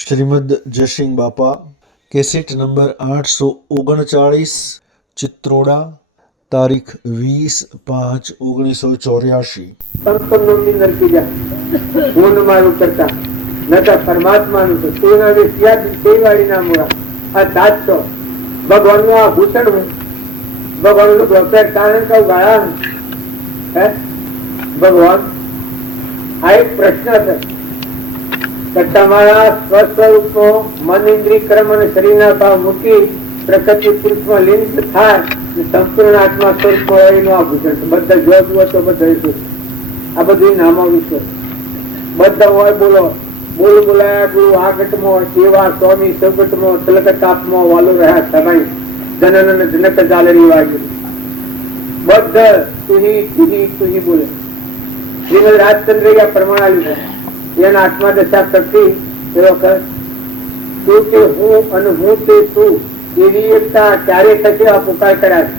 શ્રીમદ જયસિંહ બાપા, cassette number 839, Chitroda, તારીખ 20/5/1984. સંતોનું નિંદન કીધા ગુણ મારું કરતા નતા પરમાત્માનું તો તેના વિષયા તેવાળીના મૂળા આ દાંતો ભગવાનનું આ ભૂષણ હોય ભગવાનનું ડોક્ટર કારણ કહું ગાળા હે ભગવાન આ એક પ્રશ્ન છે કે તમારા સ્વસ્વરૂપનો મન ઇન્દ્રિય કર્મ અને શરીરના ભાવ મૂકી પ્રકૃતિ પુરુષમાં લીન થાય સંપૂર્ણ આત્મા સ્વરૂપમાં રહીનું આ ભૂષણ છે. બધા જો જુઓ તો બધા આ બધું નામો વિશે બધા હોય બોલો બોલ બોલાયા ગુરુ આ ઘટમાં એવા સ્વામી સૌગટમાં તલક તાપમાં વાલો રહ્યા સમય જનન અને જનક જાલરી વાગ્યું બધા તુહી બોલે. શ્રીમદ રાજચંદ્ર પ્રમાણાલી એના આત્મા દશા કરતી એ વખત તું તે હું અને હું તે તું એવી એકતા ક્યારે થશે આ પુકાર કર્યા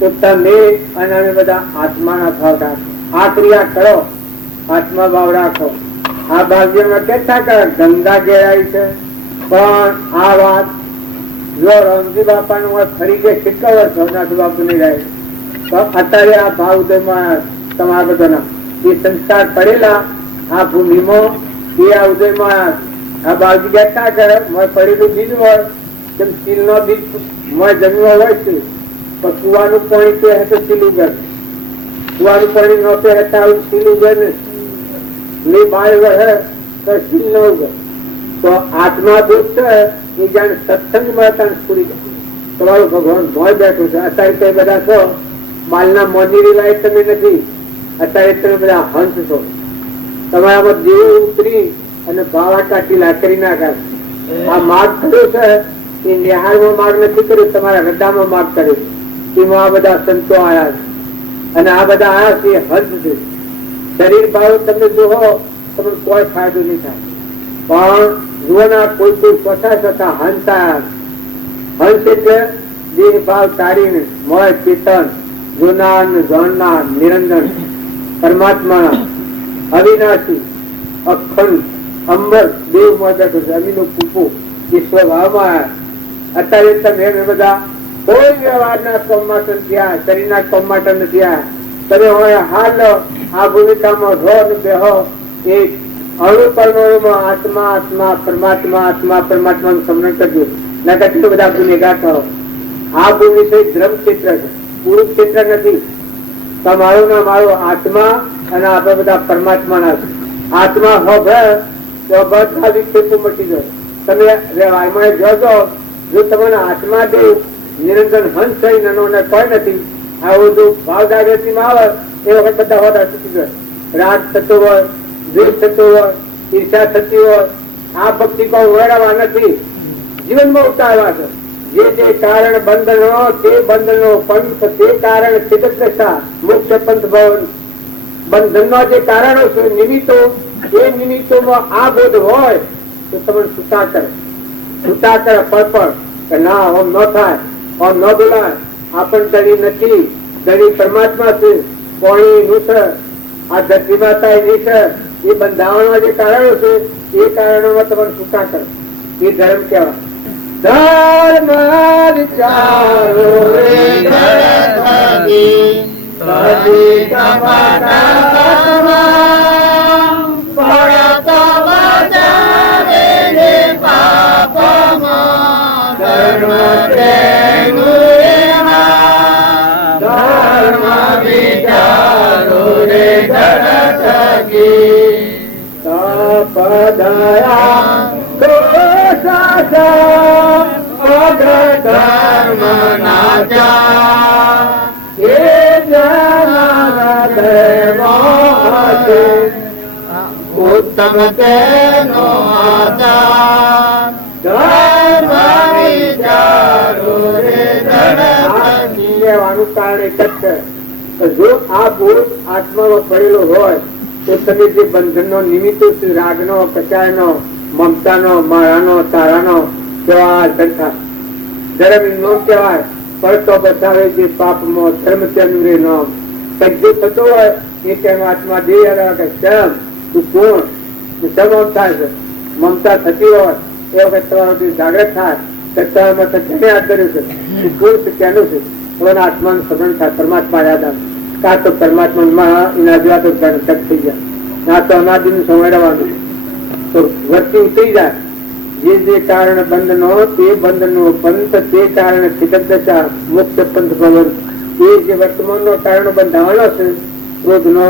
તો તમે અને અમે બધા આત્માના ભાવ રાખો આ ક્રિયા કરો આત્મા ભાવ રાખો. આ ભાગ્યમાં કેટલા કરે ગંગા ઘેરાય છે પણ આ વાત જો રમજી બાપાનું ફરી ગયા કેટલા વર્ષ ભવનાથ બાપુ ની રહે તો અત્યારે આ ભાવ ઉદયમાં તમારા બધાના એ સંસ્કાર પડેલા આ ભૂમિમાં એ આ ઉદયમાં આ બાવજી કેટલા કરે પડેલું બીજ હોય તેમ સીલ નો બીજ જન્મ્યો હોય છે પણ કુવાનું પાણી તે તો સીલું ગર કુવાનું પાણી ન તે હતા સીલું ગર ને બાળ વહે તો સીલ ન ઉગે તો આત્મા દુઃખ છે એ જાણે સત્સંગમાં હતા પૂરી તમારું ભગવાન મોય બેઠું છે. અત્યારે કઈ બધા છો બાલના મોજીરી લાયક તમે નથી અત્યારે તમે બધા હંસ છો તમારામાં દેવ ઉતરી અને ભાવા કાઢી લાકરી નાખા આ માર્ગ કર્યો છે એ નિહાળમાં માર્ગ નથી કર્યો તમારા હૃદયમાં માર્ગ કર્યો એમાં આ બધા સંતો આયા છે અને આ બધા આયા છે હંસ છે. શરીર ભાવ તમે જોવો તમને કોઈ ફાયદો નહીં થાય પણ જુઓના કોઈ સ્વતઃ હંસ આયા હંસ એટલે દેહ ભાવ તારીને મોય ચેતન જોનાર જાણનાર નિરંજન પરમાત્માના અવિનાશી અખંડ અંબર દેવ મોદક જમીનો પૂપો વિશ્વ ભાવમાં અત્યારે તમે બધા કોઈ વ્યવહારના કામ માટે નથી આ શરીરના કામ માટે નથી આ તમે હોય હાલ આ ભૂમિકામાં રહો ને બેહો એક અણુ પરમાણુમાં આત્મા આત્મા પરમાત્મા આત્મા પરમાત્માનું સ્મરણ કરજો ના કેટલું બધા ગુનેગાર થયો. આ ભૂમિ છે ધર્મ ક્ષેત્ર છે પુરુષ ક્ષેત્ર નથી. તમારું ના મારું આત્મા અને આપણે બધા પરમાત્માના છે. આત્મા હવે તો બધા વિક્ષેપો મટી જાય. તમે વ્યવહારમાં જોજો જો તમારા આત્મા દેવ નિરંજન હંસ થઈ નાનો કોઈ નથી આવું જો ભાવ જાગૃતિમાં આવે એ વખત બધા હોતા તૂટી જાય. રાગ થતો હોય દ્વેષ થતો હોય ઈર્ષા થતી હોય આ ભક્તિ કોઈ વળવા નથી જીવનમાં ઉતારવા છે. જે જે કારણ બંધનો તે બંધનો પંથ તે કારણ સિદ્ધ દશા મુખ્ય પંથ ભવન બંધનનો જે કારણો છે નિમિત્તો એ નિમિત્તોમાં આ બોધ હોય તો તમને છૂટા કરે પર કે ના ઓમ ન થાય ઓમ ન બોલાય આપણ દળી નથી દળી પરમાત્મા છે કોણી નું છે આ ધરતી માતા એ છે એ બંધાવણના જે કારણો છે એ કારણોમાં તમને છૂટા કરે એ ધર્મ કહેવાય. ધર્મ વિચારો રે ઉત્તમ તેનો આધાર કહેવાનું કારણ એક જ છે જો આ બોધ આત્મામાં પડેલો હોય તો તમે જે બંધનનો નિમિત્તો છે રાગનો કચાયનો મમતાનો મારાનો તારાનો કેવા ધરખા ધર્મ નો કહેવાય પડતો બતાવે જે પાપમાં ધર્મ તેનું રે નામ સજ્જો થતો હોય એ તેનો આત્મા દેહ કે શ્રમ તું કોણ તમામ થાય છે મમતા થતી હોય એ વખત તમારો જાગ્રત થાય સત્તામાં સત્યને યાદ કર્યું છે કોણ છે ક્યાંનું છે તમારા આત્માનું સ્મરણ થાય પરમાત્મા યાદ આવે કાં તો પરમાત્મા એના જેવા તો ગણતક થઈ જાય ના તો અનાદિનું સંવેડવાનું તો વચ્ચે ઉતરી જાય જે કારણ બંધનો તે બંધનો પંથ તે કારણે સ્થિત દશા મુક્ત પંથ ભવન એ જે વર્તમાનનો કારણો બંધાવાનો છે ક્રોધનો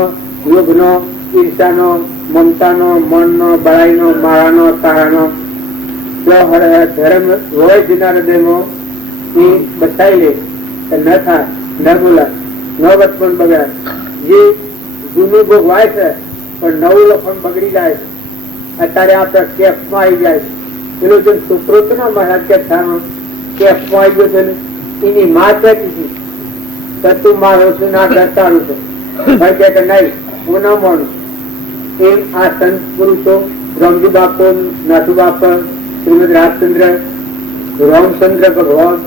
લોભનો ઈર્ષાનો મમતાનો મનનો બળાઈનો માળાનો તારાનો ધર્મ હોય જેના હૃદયમાં એ બસાઈ લે ન થાય ન બોલાય ન વચપણ બગડાય જે જૂનું ભોગવાય છે પણ નવું લખણ બગડી જાય છે અત્યારે આપણા કેફમાં આવી જાય છે પેલો જે છોકરો છે ને મહારાજ કે કેફમાં આવી ગયો છે એની માં કહેતી હતી તું મારો છું ના કરતારું છે ભાઈ કે નહીં હું ના માનું એમ આ સંત પુરુષો રામજી બાપુ નાથુ બાપા શ્રીમદ રાજચંદ્ર રામચંદ્ર ભગવાન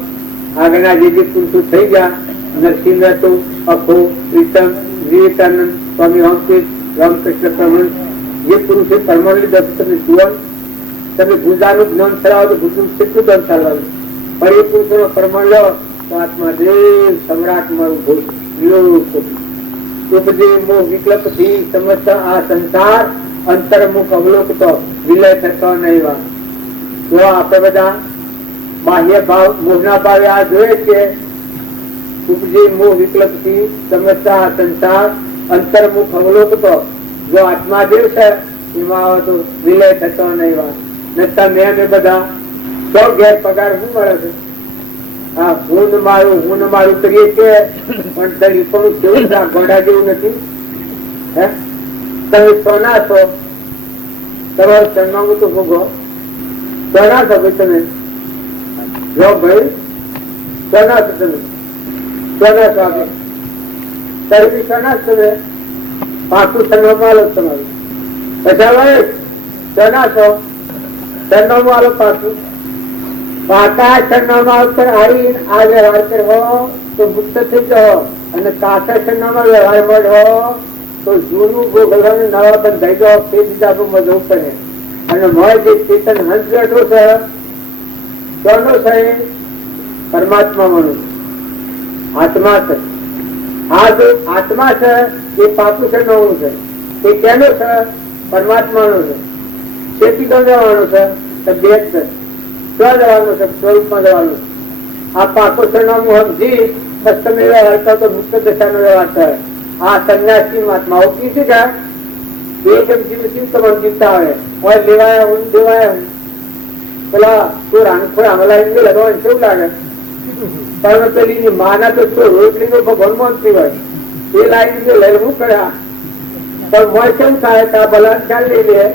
આગળના જે પુરુષો થઈ ગયા નરસિંહ હતો અખો પ્રીતમ વિવેકાનંદ સ્વામી રામકૃષ્ણ પરમહંસ જે પુરુષે પરમાણ લીધા તમે જુઓ તમે ગુજાનું જ્ઞાન ચલાવો તો ગુજુ કેટલું જ્ઞાન ચાલવાનું પણ એ પુરુષોનો પરમાણ લો તો આત્માદેવ સમ્રાટ મારું મોહ વિકલ્પ થી સમસ્ત આ સંસાર અંતર્મુખ અવલોકતો વિલય થતો નહીં વા જો આપણે બધા બાહ્ય ભાવ મોહના ભાવે આ જોઈએ છે ઉપજી મોહ વિકલ્પ થી સમસ્ત આ સંસાર અંતર્મુખ અવલોકતો જો આત્માદેવ છે એમાં આવે તો વિલય થતો નહીં વા નતા મેં બધા સૌ ગેર પગાર શું મળે છે હા હું મારું કરીએ છીએ પણ તરી પણ કેવું ગોડા જેવું નથી હે તમે સોના છો તમારું સરનામું તો ભોગો સોના છો ભાઈ તમે જો ભાઈ સોના છો તમે સોના છો આપણે તરી સોના છો તમે પાકું સરનામું આલો તમારું પછી ભાઈ સોના છો સરનામું આલો પાકું પાકા સરનામા ઉપર આવી આ વ્યવહાર કરવો તો મુક્ત થઈ જાઓ અને કાકા સરનામા વ્યવહાર મળો તો જૂનું ભોગવવાનું નવા બંધાઈ જાઓ તે બીજા મજવું પડે અને મળ જે ચેતન હંસ બેઠો છે કોનો છે પરમાત્મા મનું આત્મા છે આ જે આત્મા છે એ પાકું સરનામું છે એ કેનો છે પરમાત્માનું છે તેથી તો જવાનું છે તબિયત છે જવાનું છે સ્વરૂપમાં જવાનું આ પાકો સરનામું સમજી બસ તમે વ્યવહાર કરો તો મુક્ત દશાનો વ્યવહાર થાય આ સંન્યાસી મહાત્માઓ કીધું જાય એકમ જીવ તમામ જીવતા આવે और લેવાયા હું દેવાયા હું પેલા તું રાણખોડા હમલા એમ લગવાનું કેવું લાગે પણ પેલી માના તો શું રોટલી નો ભગવાન માનતી હોય એ લાઈન લઈને હું કર્યા પણ મોય કેમ થાય તો આ ભલા ખ્યાલ લઈ લે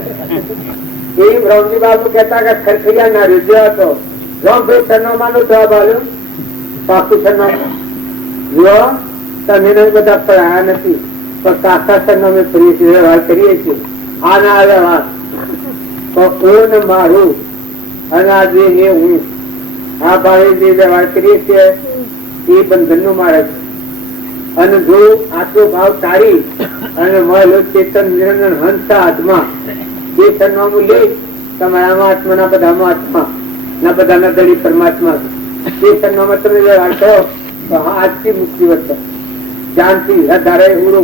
એમ રામજી બાબુ કહેતા કે ખરખરિયા ના રીઝ્યો હતો રામભાઈ સરનામાનું જવાબ આવ્યો પાકું સરનામું જો તમે બધા પડાયા નથી પણ કાકા સરનામે ફરી વ્યવહાર કરીએ છીએ આ ના વ્યવહાર તો કોણ મારું અને આ જે હું આ ભાવે જે વ્યવહાર કરીએ છીએ એ બંધન નું મારે છે અને જો આટલો ભાવ તારી અને મળેલો ચેતન નિરંજન હંસા આત્મા જે સરનામું લે તમારામાં આત્મા ના બધામાં આત્મા ના બધાના દળી પરમાત્મા એ સરનામા તમે વ્યવહાર કરો તો આજથી મુક્તિ વધશે શાંતિ હદારે ઉડો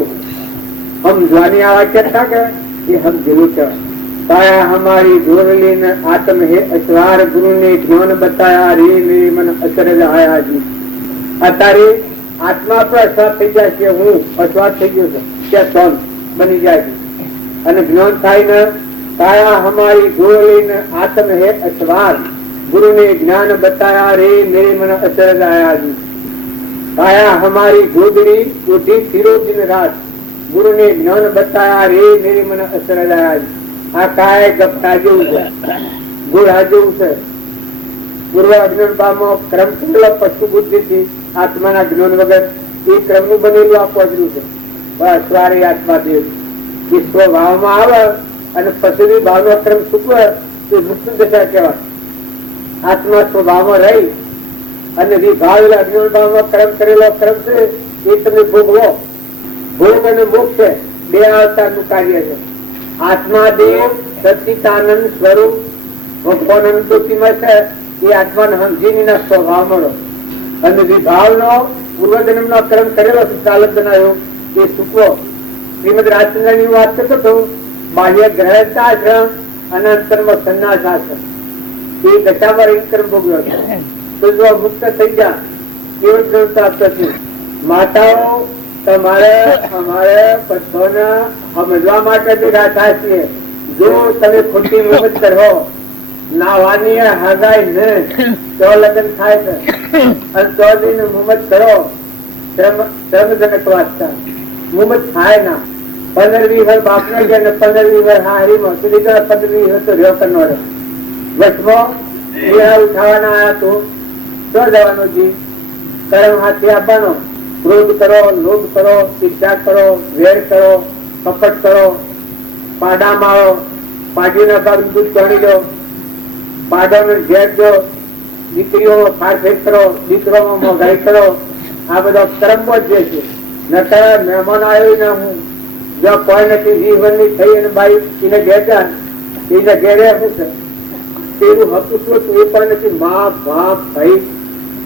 हम ज्वानी आवाज कहता के ये हम जरूर कह पाया हमारी गोरली ने आत्म है अश्वार गुरु ने ज्ञान बताया रे मेरे मन अचरज आया जी अतारे आत्मा पर अश्वार થઈ જાય છે હું અશ્વાર થઈ ગયો છું ત્યાં સોન બની જાય છે અને જ્ઞાન થાય ને पाया हमारी गोरली ने आत्म है अश्वार गुरु ने ज्ञान बताया रे मेरे मन अचरज आया जी पाया हमारी गोदड़ी उठी फिरो दिन रात गुरु ने ज्ञान बताया रे मेरे मन असर आ काय गपटा जेવું છે ગુણ જેવું છે પૂર્વ અજ્ઞાન પામો ક્રમ કરેલો પશુ બુદ્ધિ થી આત્માના જ્ઞાન વગર એ ક્રમનું બનેલું આ પહોંચ્યું છે બસ વારે આત્મા દેવ એ સ્વભાવમાં આવે અને પશુની ભાવનો ક્રમ ચૂકવે તે મુક્ત દશા કહેવાય આત્મા સ્વભાવમાં રહી અને વિભાવ અજ્ઞાન ભાવમાં ક્રમ કરેલો ક્રમ છે એ તમે ભોગવો ભોગ અને મોક્ષ બે અવતાર નું કાર્ય છે આત્મા દેવ સચિતાનંદ સ્વરૂપ ભગવાન અનુભૂતિમાં છે એ આત્માને સમજીને સ્વભાવ મળો અને વિભાવનો પૂર્વજન્મનો કર્મ કરેલો છે ચાલકના યોગ એ સુખવો. શ્રીમદ રાજચંદ્રની વાત કરતો હતો, બાહ્ય ગ્રહસ્થાશ્રમ અને અંતરમાં સંન્યાસાશ્રમ એ દશામાં એક કર્મ ભોગવ્યો છે. તો જો મુક્ત થઈ ગયા કેવળ પ્રાપ્ત થયું. માતાઓ તમારે અમારે બધાને સમજવા માટે ભેગા થાય છે. જો તમે ખોટી મહેનત કરો નાવાની હગાઈ ને તો લગ્ન થાય છે અને તો મુહમ્મદ કરો શ્રમજનક વાંચતા મુહમ્મદ થાય ના. 15-20 વર્ષ બાપ ને ગયા ને 15-20 વર્ષ હારીમાં સુધી 15-20 વર્ષ તો રહ્યો કરનારો વચમાં ઉઠાવવાના આવ્યા તો શું જવાનો જી કર્મ હાથે આપવાનો. ક્રોધ કરો, લોભ કરો, ઈચ્છા કરો, વેર કરો, કપટ કરો, પાડા મારો, પાડીના ભાગ દૂધ ચણી દો, પાડાને ઘેર દો, દીકરીઓ ફારફેર કરો, દીકરોમાં મોંઘાઈ કરો. આ બધા કર્મો જ છે. નકર મહેમાન આવ્યો ને હું જો કોઈ નથી જીવનની થઈ અને બાઈ એને ઘેર એને ઘેરે શું છે તેવું હતું શું એ પણ નથી. મા બાપ ભાઈ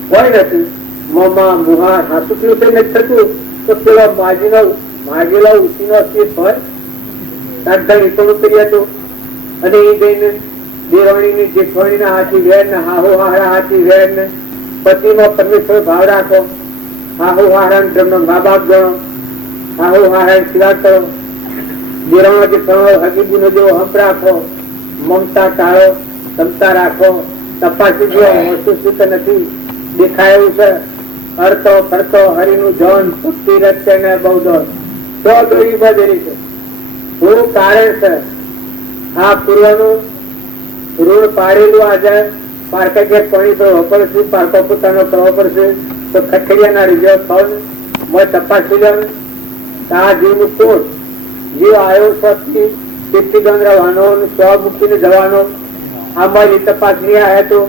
કોઈ નથી. મોમાં મુહાર હાસુકલું થઈ નથી થતું તો પેલો માગેલો ઉસીનો શીશ હોય તાર થોડું કરી હતું અને એ જઈને દેવણીની જેઠવણીના હાથી વેર ને હાહુ હારા હાથી વેર ને પતિમાં પરમેશ્વર ભાવ રાખો. હાહુ હારા બ્રહ્મ મા બાપ ગણો, હાહુ હારા શિવા કરો, દેવણો જેઠવણો હકીબુનો જેવો હંપ રાખો, મમતા ટાળો, ક્ષમતા રાખો, તપાસી જો વસ્તુ સુત નથી દેખાય એવું છે. અર્થો ફરતો હરિનું જન ભક્તિ રચે ને બહુ દોર તો દોરી બદલી છે. શું કારણ છે? આ પૂર્વનું ઋણ પાડેલું આજે પારકા ગેટ પાણી તો વાપરશે, પારકો પોતાનો કરવો પડશે તો ખખડિયાના રિઝર્વ ફોન મેં તપાસી લો. આ જીવનું કોટ જીવ આવ્યો સ્વથી તેથી બંધ રહેવાનો સ્વ મૂકીને જવાનો. આમાં જે તપાસ નહીં આવ્યા તો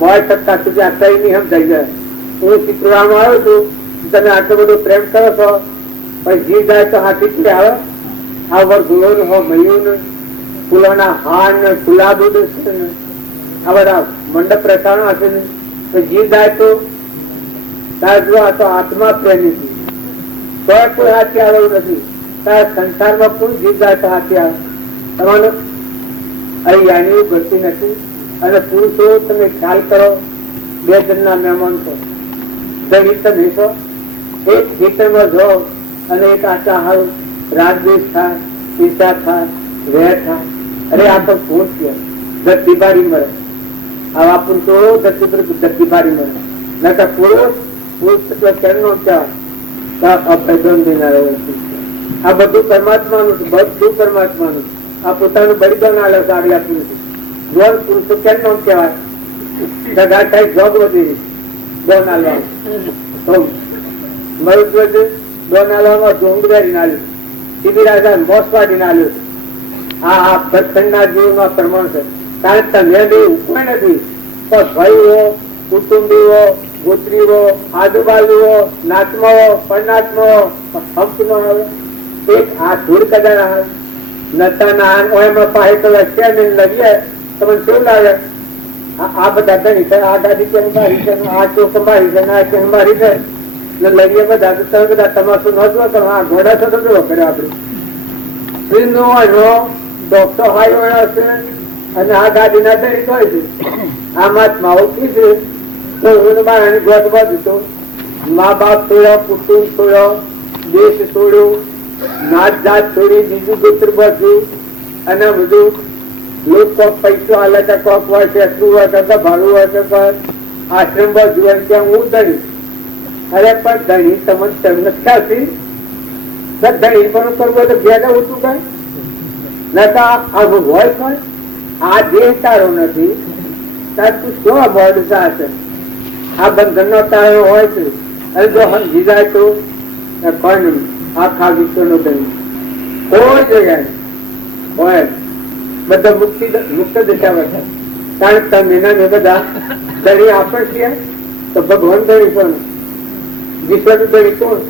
મોય સત્તા સુધી આટલા નહીં સમજાઈ જાય. હું ચિત્રામાં આવ્યો છું, તમે આટલો બધો પ્રેમ કરો છો પણ જીવ જાય તો હાથી જ આવે. આ વરઘોડો ને હો મયું ને ફૂલોના હાર ને ગુલાબ આ બધા મંડપ રચાણો હશે ને તો જીવ જાય તો તાર તો આત્મા પ્રેમી છે તો કોઈ હાથી આવેલું નથી. તાર સંસારમાં કોઈ જીવ જાય તો હાથી આવે. તમારું અહીંયાની ઘટતી નથી. અને પુરુષો તમે ખ્યાલ કરો, 2 જણના મહેમાન છો, તમે છો એક ખેતરમાં જો અને એક આશા હારું રાગદ્વેષ થાય, ઈર્ષા થાય, વેર થાય. અરે આ તો કોણ છે? ધરતી બારી મળે. આ આપણું તો ધરતી પર ધરતી બારી મળે. નકર પુરુષ ચરણો આ બધું પરમાત્માનું છે, બધું પરમાત્માનું. આ પોતાનું બલિદાન આલે છે આગલા પુરુષ. જોર પુરુષો કેમ નામ કહેવાય? જોગ વધી દોન આલવા મરુદ્વજ દોન આલવામાં ડોંગરી નાલ્યું, શિબિરાજા મોસવાડી નાલ્યું. આ ભરખંડના જીવનમાં પ્રમાણ છે. કારણ તમે બી કોઈ નથી તો ભાઈઓ, કુટુંબીઓ, ગોત્રીઓ, આજુબાજુઓ, નાચમાઓ, પરનાચમાઓ હંપનો આવે એક આ ધૂળ કદાચ આવે નતા ના એમાં પાસે તો લક્ષ્ય ને લગીએ તમને શું લાગે? આ બધા ધણી છે, આ ગાડી કેમ મારી છે, આ ચોક મારી છે, આ કેમ મારી છે લગીએ બધા તમે બધા તમાશું નહોતું કરો. આ ઘોડા થતો કેવો કરે આપડે ડોક્ટર હાઈ હશે અને આ ગાડી ના ધણી હોય છે. આ મહાત્મા ઓળખી છે તો હું મારાની ગોઠવા દીધો. મા બાપ છોડ્યો, કુટુંબ છોડ્યો, દેશ છોડ્યો, નાત જાત છોડી, બીજું ગોત્ર બધું અને બધું લોકો પૈસો હાલે તો કોક હોય છે, એટલું હોય તો ભાડું હોય તો આશ્રમ બધું ત્યાં હું ધણી. અરે પણ ધણી તમને તમને ખ્યાલથી ધણી પણ કરવું હોય તો ભેગા ઓછું કઈ નતા આવું હોય પણ આ દેહ તારો નથી તાર તું શું બોર્ડ છે? આ બંધન નો તારો હોય છે. અને જો સમજી જાય તો પણ આખા વિશ્વ નો ધણી કોઈ જગ્યાએ હોય બધા મુક્ત દશામાં છે. કારણ કે તમે એના બધા ધણી આપણે છીએ તો ભગવાન ધણી પણ વિશ્વ ધણી કોણ?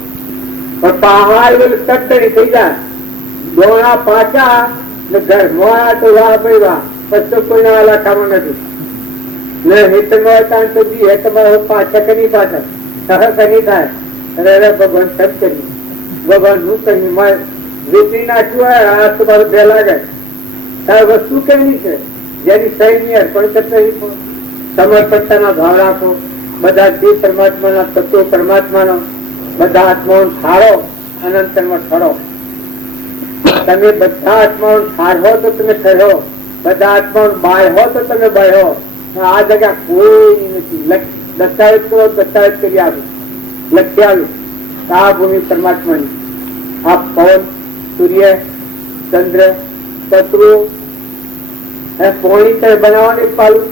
પણ પહાડ તટ ધણી થઈ જાય. દોણા પાછા ઘરમાં આ તો વાહ ભાઈ વાહ, પછી તો કોઈના વાલા કામો નથી. ને હિતમાં હતા તો બી હે તમારો પાછા કરી પાછા સહક નહીં થાય. અરે ભગવાન સબ કરી, ભગવાન નું કરી વેચી નાખ્યું હોય આ તમારું બે લાગે. તારે વસ્તુ કેવી છે જેની સહી નહીં અર્પણ કરતા સમર્પણતાના ભાવ રાખો. બધા જે પરમાત્માના તત્વો પરમાત્માનો બધા આત્માઓ ઠારો, અનંતમાં ઠરો. તમે બધા આત્માઓ ઠાર હો તો તમે ઠરો, બધા આત્માઓ બાય હો તો તમે બાય હો. આ જગ્યા કોઈ નથી. દસ્તાવેજ કરો, દસ્તાવેજ કરી આવ્યું, લખી આવ્યું. આ ભૂમિ પરમાત્માની. આ પવન, સૂર્ય, ચંદ્ર, શત્રુ પોણી બનાવવાની પાલું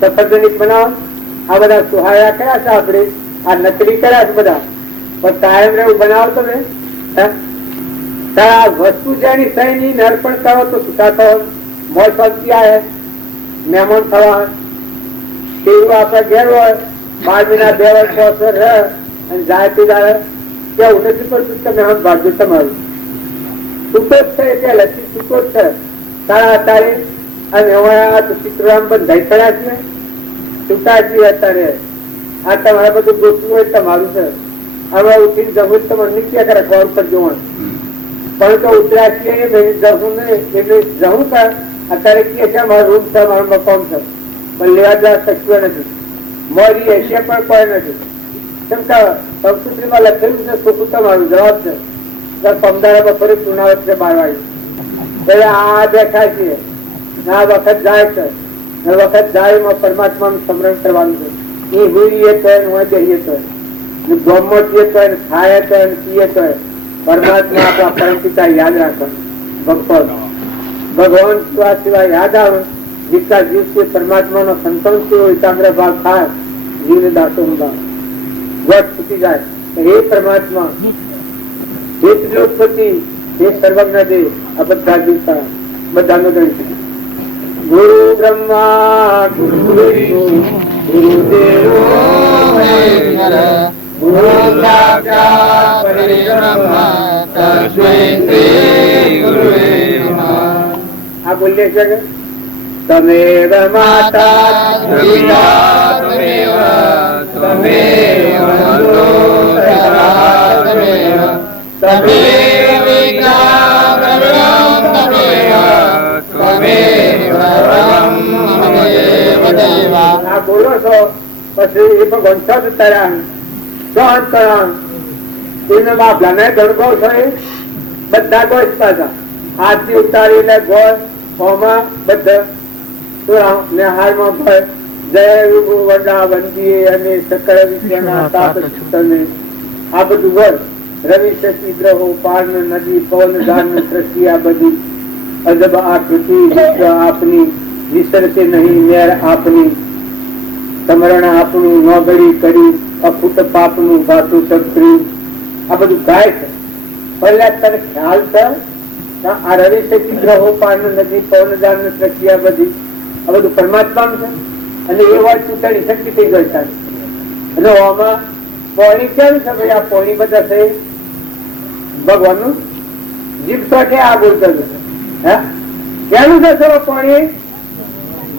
સફરજનિક બનાવવાનું. આ બધા સુહાયા કયા છે આપણે? આ નકલી કર્યા છે બધા. પણ કાયમ રહેવું બનાવો તમે. આ વસ્તુ જેની સહી નહીં અર્પણ કરો તો સુખા થો. મોજ શાંતિ આવે, મહેમાન થવા તેવું આપડે ઘેર હોય. 12 મહિના 2 વર્ષ 5 વર્ષ રહે અને જાય તે જાય કેવું નથી પડતું. તમે હમ ભાગ્ય તમારું સુખો જ છે, એટલે લક્ષી સુખો જ છે. તારા અત્યારે અને હવે ચિત્રામ બંધાઈ થયા છે. સુતાજી અત્યારે આ તમારે બધું ગોઠવું હોય તમારું છે. હવે ઉઠીને જવું તમારે નીકળ્યા કરે ખબર પર જોવાનું. પણ તો ઉતર્યા છીએ જવું ને એટલે જવું કર. અત્યારે કે છે મારો રૂમ છે, મારો મકાન છે, પણ લેવા જવા શક્ય નથી. મોરી એશિયા પણ કોઈ નથી. કેમ કે સંસ્કૃતિમાં લખેલું છે સુખ તમારું જવાબ છે. 15 બપોરે ચુનાવત છે 12 વાગે. એટલે આ દેખાય છે. આ વખત જાય છે. વખત જાય એમાં પરમાત્માનું સ્મરણ કરવાનું છે. એ હોઈએ તો હું જઈએ તો ગમત તો ખાય તો પીએ તો પરમાત્મા આપણા પરમપિતા યાદ રાખવાનું. ભગવાન સિવાય યાદ આવે જેટલા દિવસે પરમાત્માનો સંતોષ થયો એકાગ્ર ભાવ થાય જીવને દાસો ઊંડા વટ છૂટી જાય. હે પરમાત્મા, હે ત્રિલોકપતિ, હે સર્વજ્ઞ દે. આ બધા દિવસા બધાનો ગણ છે. ગુરુ બ્રહ્મા ગુરુ ગુરુદેવો મહેશ્વર ગુરુ સાક્ષાત પરબ્રહ્મ તસ્મૈ શ્રી ગુરુવે નમઃ. આ બોલીએ છે કે તમેવ માતા પિતા તમેવ તમેવ બંધુ સખા તમેવ તમેવ વિદ્યા પ્રભવં તમેવ તમેવ પરમં મમેવ દેવા. આ બોલો છો પછી એ ભગવાન સદ તરાંગ શાંત તરાંગ એને બાપલાને ગણગો થઈ બધા ગોળ પાછા હાથથી ઉતારીને ગોળ હોમાં બધા ને હારમાં ભય જય વિભુ વડા વંદીએ અને સકળ વિદ્યાના તાપ છૂટને. આ બધું ગોળ રવિ શશી ગ્રહો પાર્ન નદી પવન ધાન સૃષ્ટિ આ બધી અજબ આકૃતિ આપની વિસરશે નહીં મેર આપની. સમરણ આપણું નોગડી કરી અખૂટ પાપનું ગાતું સત્રી. આ બધું ગાય છે. પહેલા તને ખ્યાલ છે આ રવિ શક્તિ ગ્રહો પાર્ન નદી પવન ધાન સૃષ્ટિ આ બધી આ બધું પરમાત્માનું છે. અને એ વાત ચૂંટણી શક્તિ થઈ ગઈ છે. અને આમાં પોણી કેમ છે ભાઈ? આ પોણી બધા છે ભગવાનનું જીભ સાથે આ બોલતો છે. કેનું છે સર પાણી?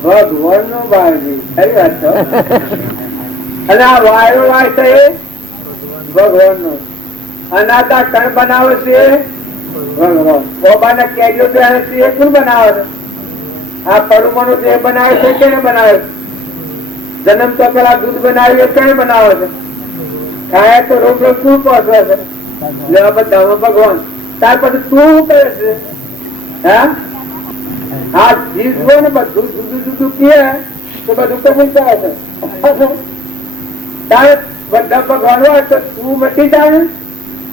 ભગવાન નું બાળજી. ખરી વાત છે. અને આ વાયરો વાય છે એ ભગવાન નો. અનાતા કણ બનાવે છે ભગવાન. ઓબાના કેરીઓ બેસે છે એ કોણ બનાવે છે? આ પડુમાનું દેહ બનાવે છે કેને બનાવે છે? જન્મ તો પેલા દૂધ બનાવ્યું કેને બનાવે છે? ખાય તો રોગ રોગ શું પહોંચવે છે? લેવા બધામાં ભગવાન. ત્યાર પછી તું કરે છે આ જીવ ને બધું જુદું જુદું કે તો બધું કબૂલ કરે છે. તારે બધા ભગવાન હોય તો તું મટી જાય,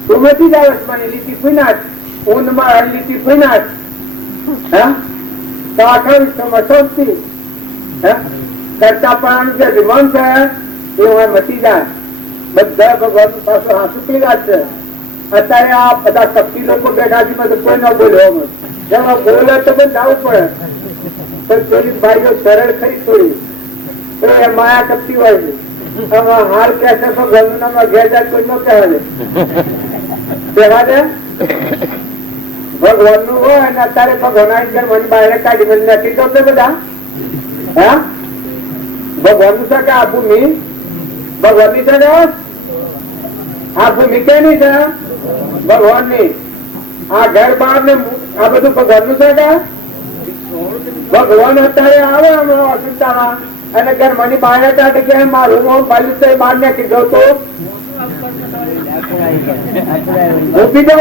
તું મટી જાય. મને લીટી ફીનાશ ઊંધમાં લીટી ફીનાશ તો આખા વિશ્વમાં શાંતિ કરતા પણ જે વિમાન છે એ મટી જાય. બધા ભગવાન પાછું હાંસુ પી રહ્યા છે. અત્યારે આ બધા શક્તિ લોકો બેઠા છે બધું કોઈ ના બોલે. જેમાં બોલે તો પણ જવું પડે. પણ પેલી ભાઈઓ સરળ ખરી થોડી એ માયા કરતી હોય છે. આમાં હાલ કે છે તો ઘરનામાં ઘેર જાય કોઈ ન કહેવા દે. કહેવા દે ભગવાનનું હોય અને અત્યારે ભગવાન મને બહાર કાઢી નથી તો બધા હા ભગવાનનું છે કે આ ભૂમિ ભગવાનની છે ને આ ભૂમિ કેની છે ભગવાનની આ ઘર બાર ને આ બધું ભગવાનનું છે કે ભગવાન અત્યારે આવે હમણાં અસુરતામાં અને ઘર મને બહાર કાઢી કે મારું બાજુ બહાર ને કીધો તો મૂકી દો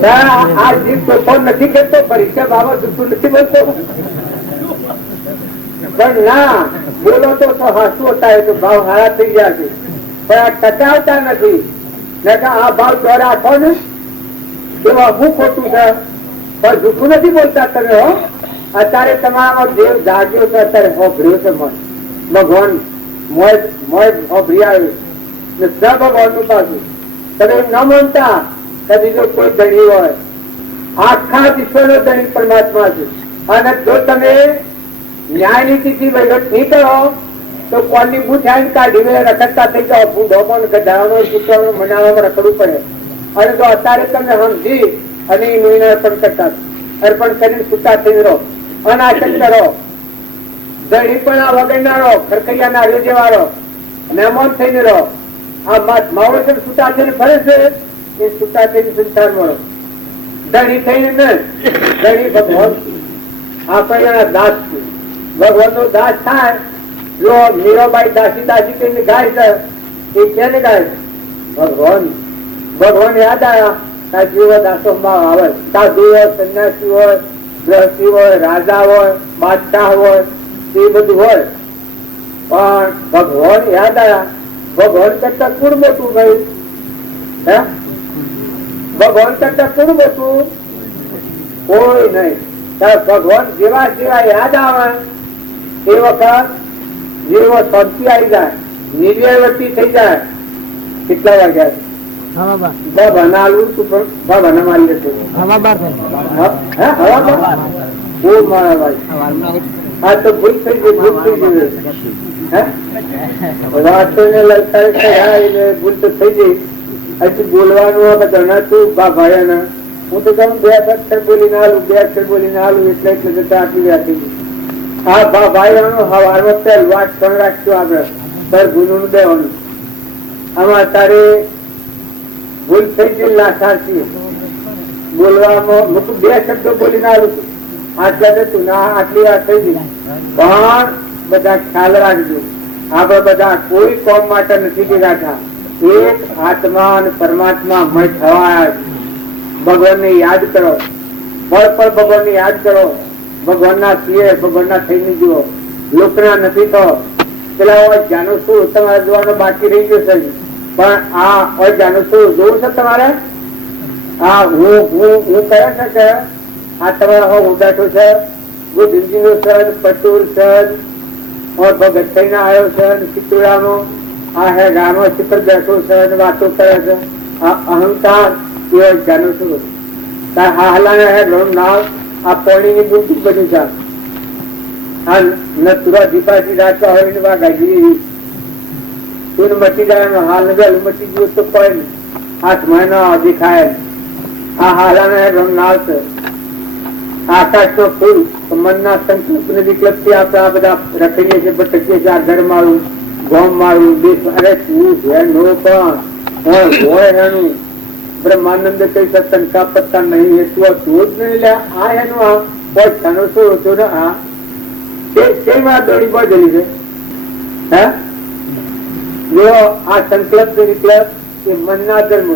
આ જીત તોફાન નથી કરતો પરીક્ષા બાબત જુઠ્ઠું નથી બોલતો પણ ના બોલો તો હાસું હતા તો ભાવ હારા થઈ ગયા છે પણ આ ટકાવતા નથી આ ભાવ તો રાખો ને એવા હું ખોટું છે પણ જુઠ્ઠું નથી બોલતા તમે હો અત્યારે તમારામાં દેવ જાગ્યો છે અત્યારે હોભર્યો છે ભગવાન હોભરી આવ્યું ને ભગવાન નું પાછું તમે એમ ન માનતા કદી જો કોઈ ધણી હોય આખા વિશ્વનો ધણી પરમાત્મા છે અને જો તમે ન્યાય નીતિથી વહીવટ નહીં કરો તો કોણની બુથ આવીને કાઢીને રખડતા થઈ જાઓ ભૂંડો પણ ગધાવાનો છૂટવાનો મનાવવામાં રખડવું પડે અને જો અત્યારે તમે સમજી અને એનું અર્પણ કરતા અર્પણ કરીને છૂટા થઈ રહો અનાશક્ત રહો ધણી પણ આ વગરના રહો ખરખૈયા નાળીઓ જેવા રહો મહેમાન થઈને રહો આ માવડો છે છૂટા થઈને ફરે છે એ છૂટા થઈને સંસાર મળો ધણી થઈને ને ધણી ભગવાન આપણે દાસ છે ભગવાન નો દાસ થાય જો મીરાબાઈ દાસી દાસી કહીને ગાય છે એ કેને ગાય ભગવાન ભગવાન યાદ આવ્યા તાર જીવો દાસો માં આવે સાધુ હોય સંન્યાસી હોય ગ્રહસ્થી હોય રાજા હોય બાદશાહ હોય એ બધું હોય પણ ભગવાન યાદ આવ્યા ભગવાન કરતા કુળ મોટું ગયું હે ભગવાન કરતા કુળ મોટું કોઈ નહીં ભગવાન જેવા જેવા યાદ આવે એ વખત જેવો શાંતિ આવી જાય નિર્વૃત્તિ થઈ જાય કેટલા વાગ્યા બનાવું તું પણ બના મારી લેશે હા તો ભૂલ થઈ ગઈ ભૂલ થઈ ગઈ ભૂલ તો થઈ ગઈ હજી બોલવાનું બધા તું ભાઈ હું તો કહું બે અક્ષર બોલીને હાલું બે અક્ષર બોલીને હાલું એટલે આટલી વાત થઈ ગઈ હા ભાઈ હવારમાં પહેલું વાત પણ રાખશું આપડે પર ગુનું દેવાનું આમાં તારે ભૂલ થઈ ગઈ લાસારથી બોલવામાં બે શબ્દો બોલીને હાલું આટલા તું ના આટલી વાત થઈ ગઈ પણ બધા ખ્યાલ રાખજો આપડે બધા કોઈ કોમ માટે નથી બેઠા એક આત્મા અને પરમાત્મા મય થવા ભગવાન ને યાદ કરો પળ પળ ભગવાન ને યાદ કરો ભગવાન ના છીએ ભગવાન ના થઈને જુઓ લોકના નથી તો પેલા જાનું શું તમારે જોવાનું બાકી રહી ગયું છે પણ આ જાનું શું જોવું છે તમારે હા હું કહે છે કે આ તમારા હો ઉદાટો છે ગુરુજી નો સર પટુર સર ભગત થઈને આવ્યો છે ચિત્તુડાનો આ હે ગામો ચિત્ર બેઠો છે વાતો કરે છે આ અહંકાર એ જાનું છું હાલા હે નામ આ પાણી ની બુદ્ધિ બની છે આ ન તુરા દીપાથી રાખવા હોય ને વાગાજી તું મટી જાય હાલ ગયેલ મટી ગયું તો કોઈ હાથમાં ન દેખાય આ હાલા હે રંગનાલ છે આકાશ નો ફૂલ મનના સંકલ્પ ને વિકલ્પ થી આપણે આ બધા રખડીએ છીએ ભટકીએ છીએ આ ઘર મારું ગામ મારું દેશ અરે તું છે નો પણ હોય એનું બ્રહ્માનંદ કઈ સત્સંગ કા પત્તા નહીં તું તું જ નહીં લે આ એનું આ પોતાનો શું હતું ને આ કેમાં દોડી બદલી છે હે જો આ સંકલ્પ વિકલ્પ એ મનના ધર્મ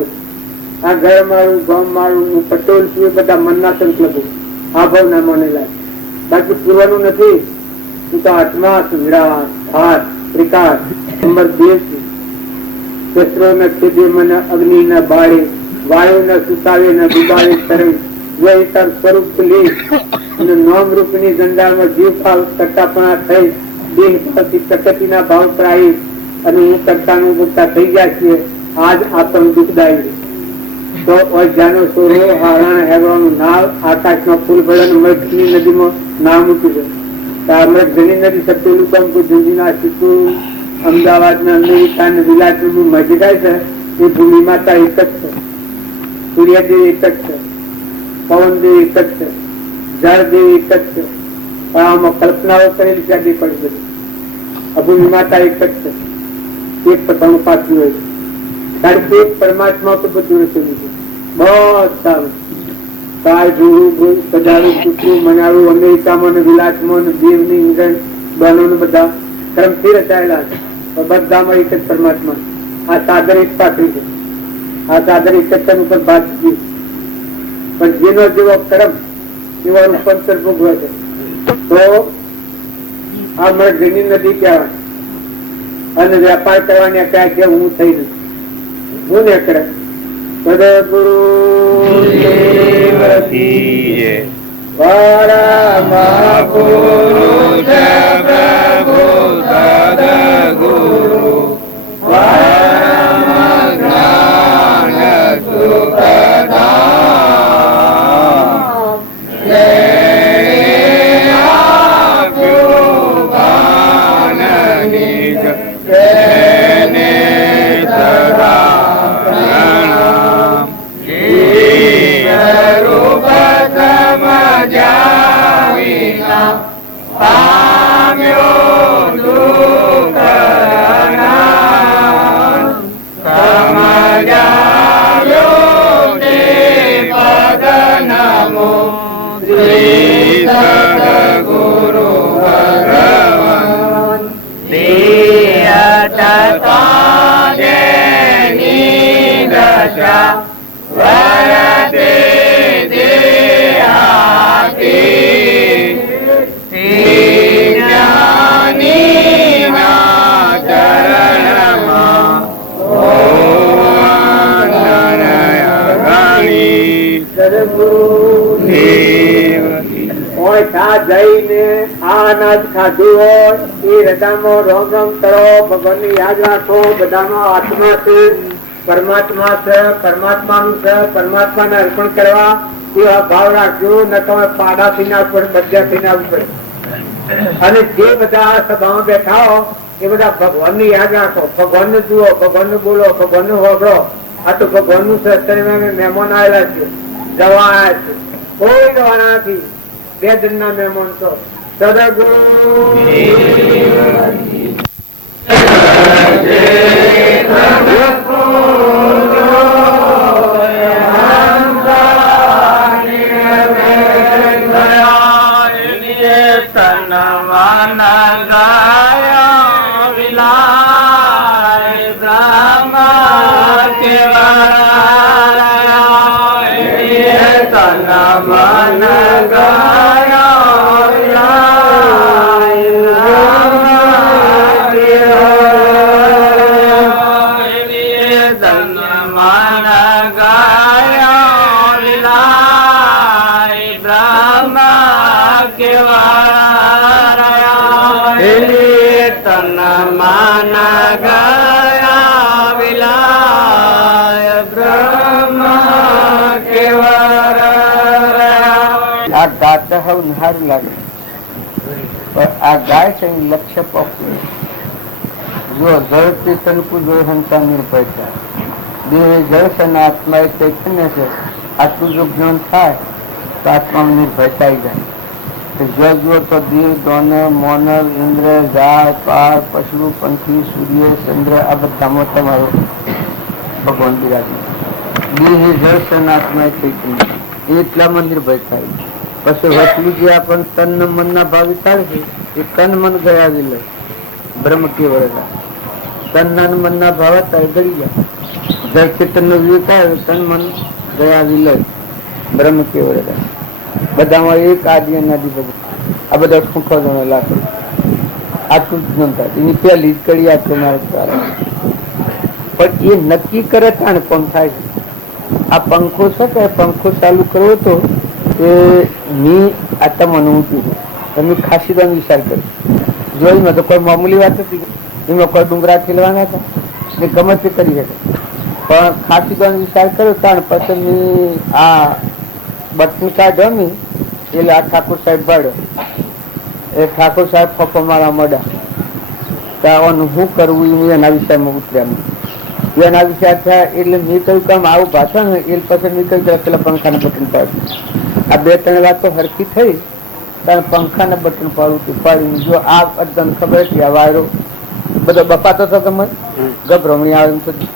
આ ઘર મારું ગામ મારું હું પટોલ છું એ બધા મનના સંકલ્પો આ ભાવ ના માનેલા બાકી પૂરવાનું નથી તું તો આત્મા સુંદરા હાથ ત્રિકાળ નંબર 2 શસ્ત્રો ન છેદે મને અગ્નિ ન બાળે વાયુ ન સુતાવે ન ડુબાવે તરંગ તાર સ્વરૂપ લે અને નામ રૂપની જંજાળમાં જીવ ભાવ કરતાપણા થઈ દેહ પરથી પ્રકૃતિના ભાવ પ્રાઈ અને હું કરતાનું મુક્તા થઈ ગયા છીએ આજ આપણને દુઃખદાયી તો જાનો સોરો હારણ હેવાનું નાવ આકાશમાં ફૂલ ભરેલું મૃતની નદીમાં નામ મૂક્યું છે મૃતની નદી સત્યોલું કંકુ ઝુંઝીના શીખું અમદાવાદના અમેરિકા વિલાસનું મજદાય છે એ ભૂમિ માતા એક જ છે સૂર્યદેવ એક જ છે, પવનદેવ એક જ છે, જળદેવ એક જ છે. પણ આમાં કલ્પનાઓ કરેલી જાડી પડી બધી. અભૂમિ માતા એક જ છે, એક પતંગ પાછું હોય છે. કારણ કે એક પરમાત્મા તો બધું રચેલું છે. બધા કાળ જોવું, સજાડું, કૂતરું, મનાડું, અમેરિકામાં ને વિલાસમાં ને દેવની ઇંગ્લેન્ડ બનો બધા ક્રમથી રચાયેલા છે. બધામાં એક જ પરમાત્મા. આ સાદર એક પાકડી છે. આ સાદર એક જ ઉપર ભાત છે. પણ જેનો જેવો કર્મ એવા રૂપાંતર ભોગવે છે. તો આ મારા ઘરની નદી કહેવાય. અને વેપાર કરવાની ક્યાં કે હું થઈ નથી. હું ને કરે સદગુરુ જઈને આ અનાજ ખાધું હોય એ હૃદયમાં રોમ રોમ કરો, ભગવાન યાદ રાખો. બધાનો આત્મા છે, પરમાત્મા છે, પરમાત્માનું છે, પરમાત્માને અર્પણ કરવા એવા ભાવ રાખજો. ન તમે પાડાથી ના ઉપર બધાથી ના ઉપર. અને જે બધા સભામાં બેઠા હો એ બધા ભગવાનને યાદ રાખો, ભગવાનને જુઓ, ભગવાનને બોલો, ભગવાનને હોગળો. આ તો ભગવાનનું છે. અત્યારે મહેમાન આવેલા છે, જવા આવ્યા છે. કોઈ જવાના નથી. બે જણના મહેમાન છો. સદગુરુ સારું લાગે. પણ આ ગાય છે લક્ષ્ય પક્ષ જો ઝડપથી તનકું જો હંસા નિર્ભયતા દેહ જળ છે ને આત્મા એ ચૈતન્ય છે. આટલું જો જ્ઞાન થાય તો આત્મામાં નિર્ભયતા આવી જાય. જો જુઓ તો દેહ, દોનર, મોનર, ઇન્દ્ર, ઝાડ, પાર, પશુ, પંખી, સૂર્ય, ચંદ્ર આ બધામાં તમારો ભગવાન બિરાજે. દેહ જળ છે ને આત્મા એ ચૈતન્ય એટલામાં નિર્ભય થાય. પછી વસલું જે આપણને તન મન ના ભાવી થાય છે એ તન મન ગયા વિલય બ્રહ્મ કેવળ તન મન ના ભાવ થાય ગળી જાય. જળ ચેતન નો વિવેક થાય તન મન ગયા વિલય બ્રહ્મ કેવળ. બધામાં એક આદિ અનાદિ બધું આ બધા સુખો ગણેલા છે. આટલું જ ન થાય. એની પહેલી જ કડી આપે મારે. પણ એ નક્કી કરે તાણ કોણ થાય છે. આ પંખો છે કે પંખો ચાલુ કરવો તો આ તમને ઊંચું તમે ખાસી દમ વિચાર કર્યો. જોઈમાં તો કોઈ મામૂલી વાત હતી, એમાં કોઈ ડુંગરા ખીલવાના હતા ને ગમે તે કરી શકે. પણ ખાસી દમ વિચાર કર્યો તાણ પછી આ બટનું કાઢ્યો ને એટલે આ ઠાકોર સાહેબ ભાડ્યો. એ ઠાકોર સાહેબ ફફો મારા મળ્યા. તો શું કરવું એના વિષયમાં ઉતર્યા. એના વિચાર થયા એટલે મેં કહ્યું કામ આવું ભાષણ એ પછી મેં કહ્યું પેલા પંખાને બટન પાડ્યું. આ બે ત્રણ વાતો હરખી થઈ ત્યારે પંખાને બટન પાડ્યું. જો આ અડધન ખબર છે આ વાયરો બધો બપાતો હતો તમે ગભરમણી આવે એમ થતી.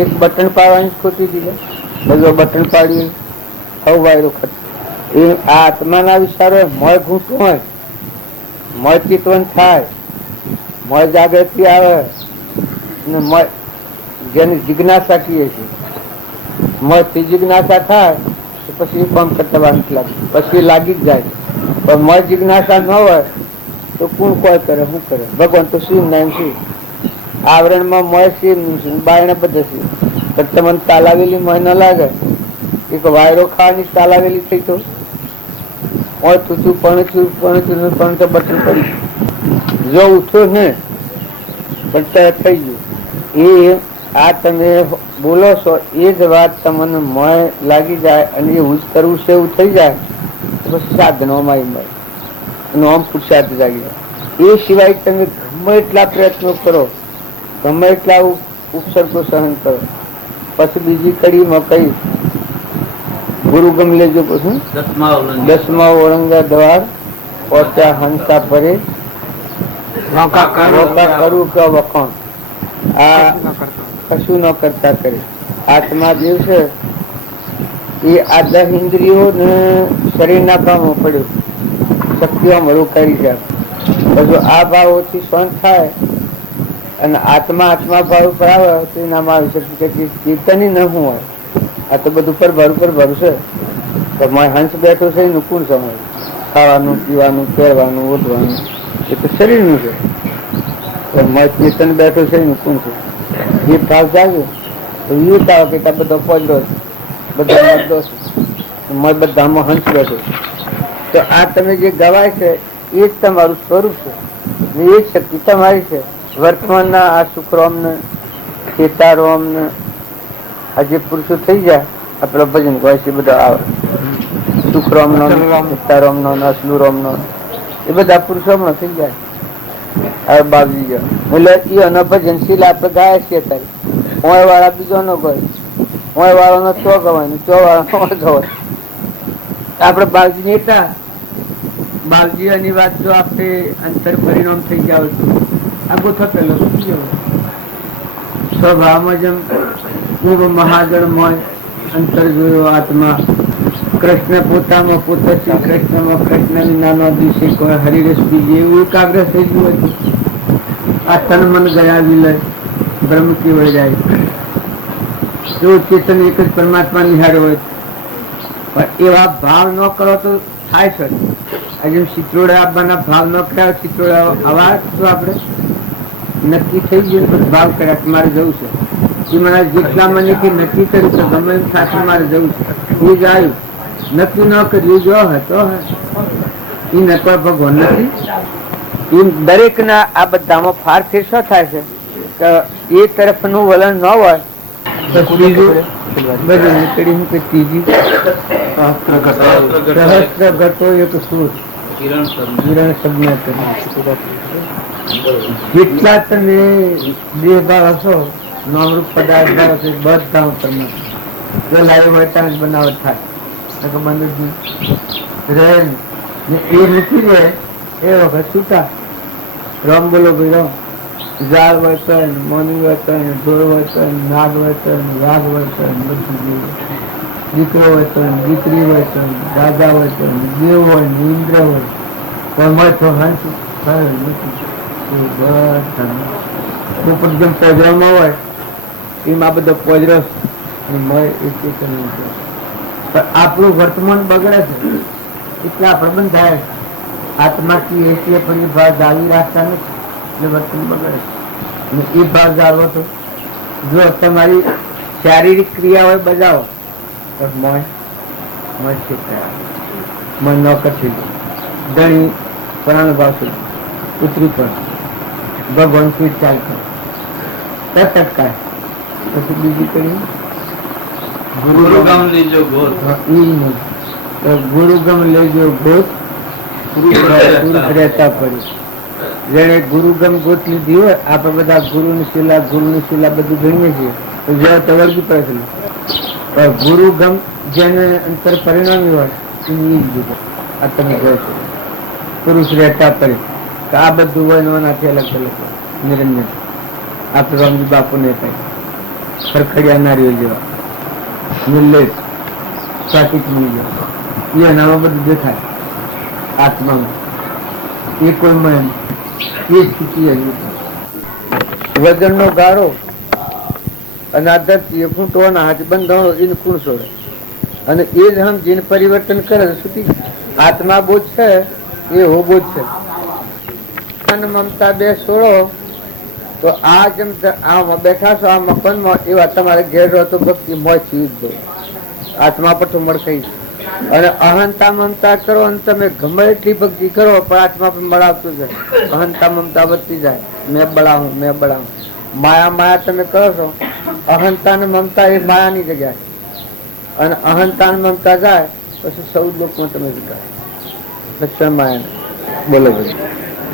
એક બટન પાડવાની ખોટી દીધે બધો બટન પાડ્યું હવે વાયરો ખર્ચ. એ આ આત્માના વિચારો મોય ઘૂંટું હોય, મોય ચિતવન થાય, મોય જાગૃતિ આવે ને મોય જેની જિજ્ઞાસા કહીએ છીએ મોયથી જિજ્ઞાસા થાય તો પછી કામ કરતા વાર નથી લાગે, પછી લાગી જ જાય. પણ મોય જિજ્ઞાસા ન હોય તો કોણ કોઈ કરે શું કરે? ભગવાન તો શું નામ શું આવરણમાં મોય શિવ બાયણે બધે છે પણ તમને તાલાવેલી મોય ન લાગે. એક વાયરો ખાવાની તાલાવેલી થઈ તો પણ તો બટન પડી જો ઉઠ્યો ને પણ થઈ ગયું. એ આ તમે બોલો છો એ જ વાત તમને મોય લાગી જાય અને એવું જ કરવું છે એવું થઈ જાય તો સાધનોમાં મળે અને આમ પુરુષાર્થ જાગી જાય. એ સિવાય તમે ગમે એટલા પ્રયત્નો કરો, ગમે એટલા ઉપસર્ગો સહન કરો, પછી બીજી કડીમાં કઈ ગુરુગમ લેજો પછી 10મા ઓળંગા દ્વાર પહોંચ્યા હંસા પરે રોકા કરું કે વખાણ. આ કશું ન કરતા કરે. આત્મા જે છે એ આ 10 ઇન્દ્રિયો ને શરીરના કામો પડ્યું શક્તિઓ રોકાઈ જાય. પછી આ ભાવ ઓછી શાંત થાય અને આત્મા ભાવ ઉપર આવે તો એનામાં આવી શકે કે ચેતન ન હોય. આ તો બધું પર ભરશે હંસ બેઠો છે એનું કોણ સમય? ખાવાનું પીવાનું પહેરવાનું ઓઢવાનું એ તો શરીરનું છે. ચેતન બેઠો છે એનું કોણ છે? એ ભાવ જાગે તો એ ભાવ કે બધો પહોંચો બધા મતદો છે બધામાં હંસ બેઠો. તો આ તમે જે ગવાય છે એ જ તમારું સ્વરૂપ છે, એ જ શક્તિ તમારી છે. વર્તમાનના આ સુખરોમ ને ચેતારોમ ને આ જે પુરુષો થઈ જાય આપડે ભજન કહે છે બધા આવે સુખરોમ નો ચેતારોમ નો અસલુરોમ નો એ બધા પુરુષો થઈ જાય. હવે બાબજી ગયો એટલે એનો ભજનશીલ આપડે ગાય છીએ અત્યારે. હોય વાળા બીજો નો ગયો, હોય વાળો નો ચો ગવાય, ચો વાળા નો ગવાય. આપડે બાબજી નેતા બાબજી એની વાત જો આપણે અંતર પરિણામ થઈ જાવ તો આગો થતો સ્વભાવમાં જેમ ખૂબ મહાજળમય અંતર જોયો આત્મા. કૃષ્ણ પોતામાં પોતે શ્રી કૃષ્ણમાં કૃષ્ણ વિનાનો દિવસે કોઈ હરિરસ બીજે એવું એકાગ્ર થઈ ગયું હતું. આ તન મન ગયા વિલય બ્રહ્મ કેવળ જાય. જો ચેતન એક જ પરમાત્મા નિહાળ્યો હોય પણ એવા ભાવ ન કરો તો થાય છે. આજે ચિત્રોડા આપવાના ભાવ ન કર્યા, ચિત્રોડા આવા તો આપણે નક્કી થઈ ગયું ભાવ કર્યા કે મારે જવું છે. એ મને જેટલા મને નક્કી કર્યું કે ગમે એમ સાથે મારે જવું છે એ જ આવ્યું. નક્કી ન કર્યું જો હતો એ નકવા ભગવાન નથી. એ દરેક ના આ બધામાં ફાર ફેર શું થાય છે કે એ તરફનું વલણ ન હોય તો ત્રીજું બધું નીકળી કે ત્રીજી સહસ્ત્ર ગતો એક સુર કિરણ શબ્દ જેટલા તમે દેહ ભાવ હશો નામરૂપ પદાર્થ ભાવ હશે બધા તમને જો લાવ્યો હોય ત્યાં જ બનાવટ થાય. રહે એ મૂકી દે એ વખત છૂટા રામ બોલો ભાઈ રામ. ઝાડ વળશે, મોની વળશે, ઢોર વળશે, નાગ વળશે, વાઘ વળશે, દીકરો વળશે, દીકરી વળશે, રાજા વળશે, દેવ હોય, ઇન્દ્ર હોય, તો હંસ જેમ પોજરામાં હોય એમાં બધો પોજરો આપણું વર્તમાન બગડે છે એટલે આ પ્રબંધ થાય. આત્માથી એટલે પણ ભાવ જાળવી રાખતા નથી એટલે વર્તન બગડે છે. એ ભાવ જાળવો તો જો તમારી શારીરિક ક્રિયા હોય બજાવો તો મોય ન કરશે ધણી પ્રાણ ભાવ સુધી ઉતરી પણ ભગવાન થી ચાલ કરે ટટકાય પછી બીજી કરી ગુરુગમ લેજો ગોત રહેતા પડી. જેને ગુરુગમ ગોત લીધી હોય આપણે બધા ગુરુની શિલા બધું ગણીએ છીએ વળગી પડે છે. ગુરુ ગમ જેને અંતર પરિણામી હોય એની લીધે આ તમે કહો છો પુરુષ રહેતા પડે આ બધું હોય એનાથી અલગ અલગ નિરંજન આપણે રામજી બાપુ ને થાય ખરખડિયા નારીઓ જેવા નિર્લેપ સ્વાતિક જેવા એનામાં બધું દેખાય આત્મામાં એ કોઈ મન એ સ્થિતિ વજન નો ગાળો અને આ ધરતી ફૂંટો હાથ બંધાણો એને કુણ છોડે અને એ જ હમ જેને પરિવર્તન કરે સુધી આત્મા બોધ છે એ હો બોધ છે. મમતા બે છોડો તો આ જેમ બેઠા છો આ મકાનમાં એવા તમારે ઘેર રહો તો ભક્તિ મોજ થી દો આત્મા પર તો મળશે અને અહંતા મમતા કરો અને તમે ગમે એટલી ભક્તિ કરો પણ આત્મા પર મળાવતું જાય અહંતા મમતા વધતી જાય મેં બળાવું માયા માયા તમે કરો છો અહંતા ને મમતા એ માયાની જગ્યાએ અને અહંતા ને મમતા જાય પછી 14 લોકમાં તમે જીતા માયા બોલો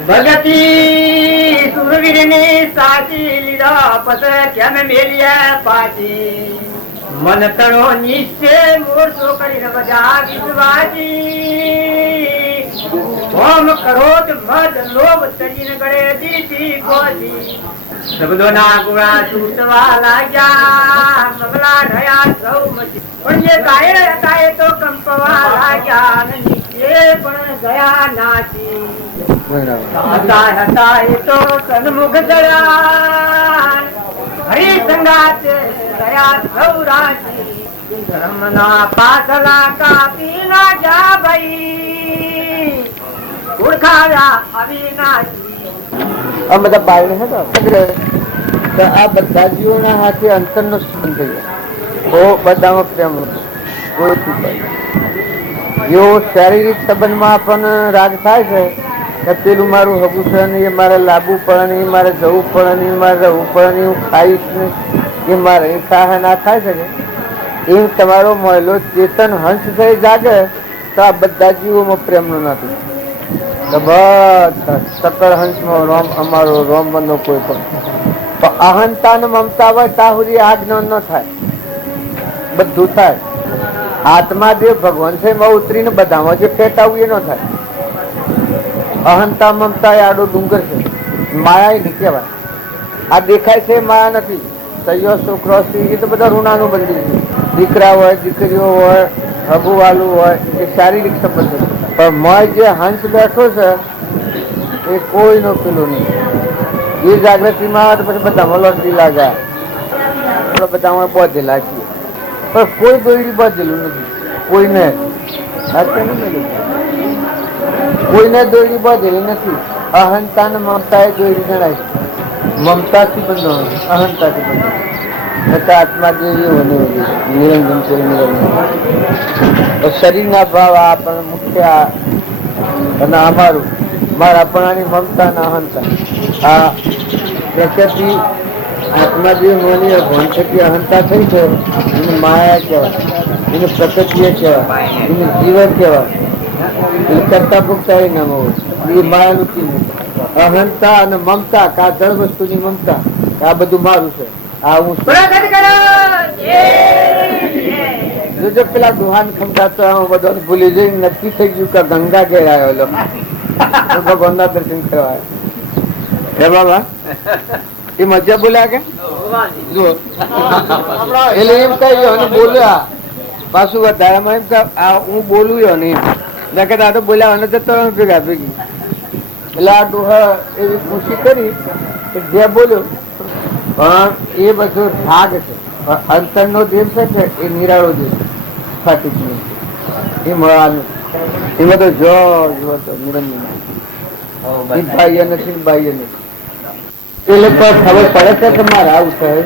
ભગતી સુરવીર ની સાચી લીધા પછી કેમ મેલિયા પાછી મન તણો નિશ્ચય મોરસો કરીને બધા વિશ્વાસી ઓમ કરોત મદ લોભ તજીને ગળે દીધી ગોદી શબ્દોના ગુણા છૂટવા લાગ્યા મગલા ઢયા સૌ મચી પણ જે ગાયે હતા એ તો કંપવા લાગ્યા અને નીચે પણ ગયા નાચી હતા એ તો સન્મુખ દયા હરી સંગાતે ગયા સૌ રાજી ધર્મના પાછલા કાપી ના જા ભાઈ ઓળખાવ્યા અવિનાશી. આ બધા બાયણે હતા તો આ બધા જીવોના હાથે અંતર નો સંબંધ થઈ જાય બધામાં પ્રેમ જેવો શારીરિક સંબંધમાં આપણને રાગ થાય છે કે પેલું મારું હગું છે ને એ મારે લાવવું પડે ને એ મારે જવું પડે ને એ મારે રહેવું પડે ને હું ખાઈશ ને એ મારે ખાહે ના થાય છે કે એમ તમારો મહેલો ચેતન હંસ થઈ જાગે તો આ બધા જીવોમાં પ્રેમનો નથી તો બધા સકળ હંસમાં રોમ અમારો રોમ બનો કોઈ પણ અહંતા ને મમતા હોય ત્યાં સુધી આ જ્ઞાન ન થાય બધું થાય આત્મા જે ભગવાન છે એમાં ઉતરીને બધામાં જે ફેટાવું એ ન થાય. અહંતા મમતા એ આડો ડુંગર છે માયા નહીં કહેવાય આ દેખાય છે માયા નથી સૈયો છોકરો એ તો બધા ઋણાનું બંધી છે દીકરા હોય દીકરીઓ હોય હગુવાલું હોય એ શારીરિક સંબંધ છે પણ મય જે હંસ બેઠો છે એ કોઈનો પેલું નહીં એ જાગૃતિમાં આવે તો પછી બધામાં લોટરી લાગ્યા બધામાં બોધેલા છીએ પણ કોઈ દોરી બાંધેલું નથી કોઈને કોઈને દોરી બાંધેલી નથી અહંતા ને મમતા એ દોરી જણાય છે મમતાથી બંધો અહંતાથી બંધો આત્મા જેવી નિરંજન શરીરના ભાવ આપણને મુખ્ય અને અમારું મારા આપણાની મમતા અને અહંતા આ ત્યાંથી આત્મા જે મોની ભણ થકી અહંતા થઈ છે એને માયા કહેવાય એને પ્રકૃતિએ કહેવાય એને જીવન કહેવાય એ કરતા ભૂખતા એ નામ હોય એ માયાનું ચિહ્ન અહંતા અને મમતા આ જળ વસ્તુની મમતા આ બધું મારું છે આ હું જો પેલા દુહાન ખમતા બધા ભૂલી જઈ નક્કી થઈ ગયું કે ગંગા ઘેર આવેલો ભગવાન ના દર્શન કરવા હે બાબા એ મજા બોલ્યા કે એટલે એમ કહી બોલ્યા પાછું વધારામાં એમ કે હું બોલું ને આ તો બોલ્યા અને જતો ભેગા ભેગી એટલે આ ડોહા એવી ખુશી કરી જે બોલ્યો પણ એ બધો ભાગ છે અંતર નો દેવ છે એ નિરાળો દેવ ફાટી એ મળવાનું એમાં તો જો નિરંજન બાહ્ય નથી બાહ્ય નથી એ લોકો ખબર પડે છે કે મારે આવું થાય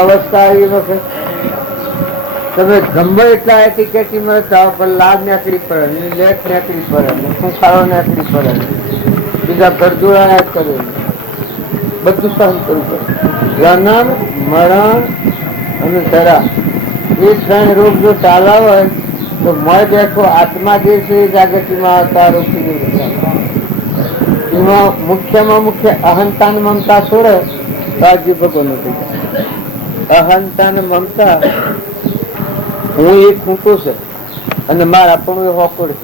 અવસ્થા આવી વખત તમે ગમે એટલા એટીકેટી મળે તો પણ લાભ નાકડી પડે લેટ નાકડી પડે ખૂંખારો નાકડી પડે બીજા ગરદુડા ના કરે બધું સહન કરવું પડે જન્મ મરણ અને જરા એ 3 રોગ જો ચાલા હોય તો મય બેઠો આત્મા જે છે એ જાગૃતિમાં આવતા રોગથી એમાં મુખ્યમાં મુખ્ય અહંતા ને મમતા છોડે તો આ જીવ ભગવાન થઈ જાય અહંતા ને મમતા હું એ ખૂંટું છે અને મારા પણ એ હોકું છે,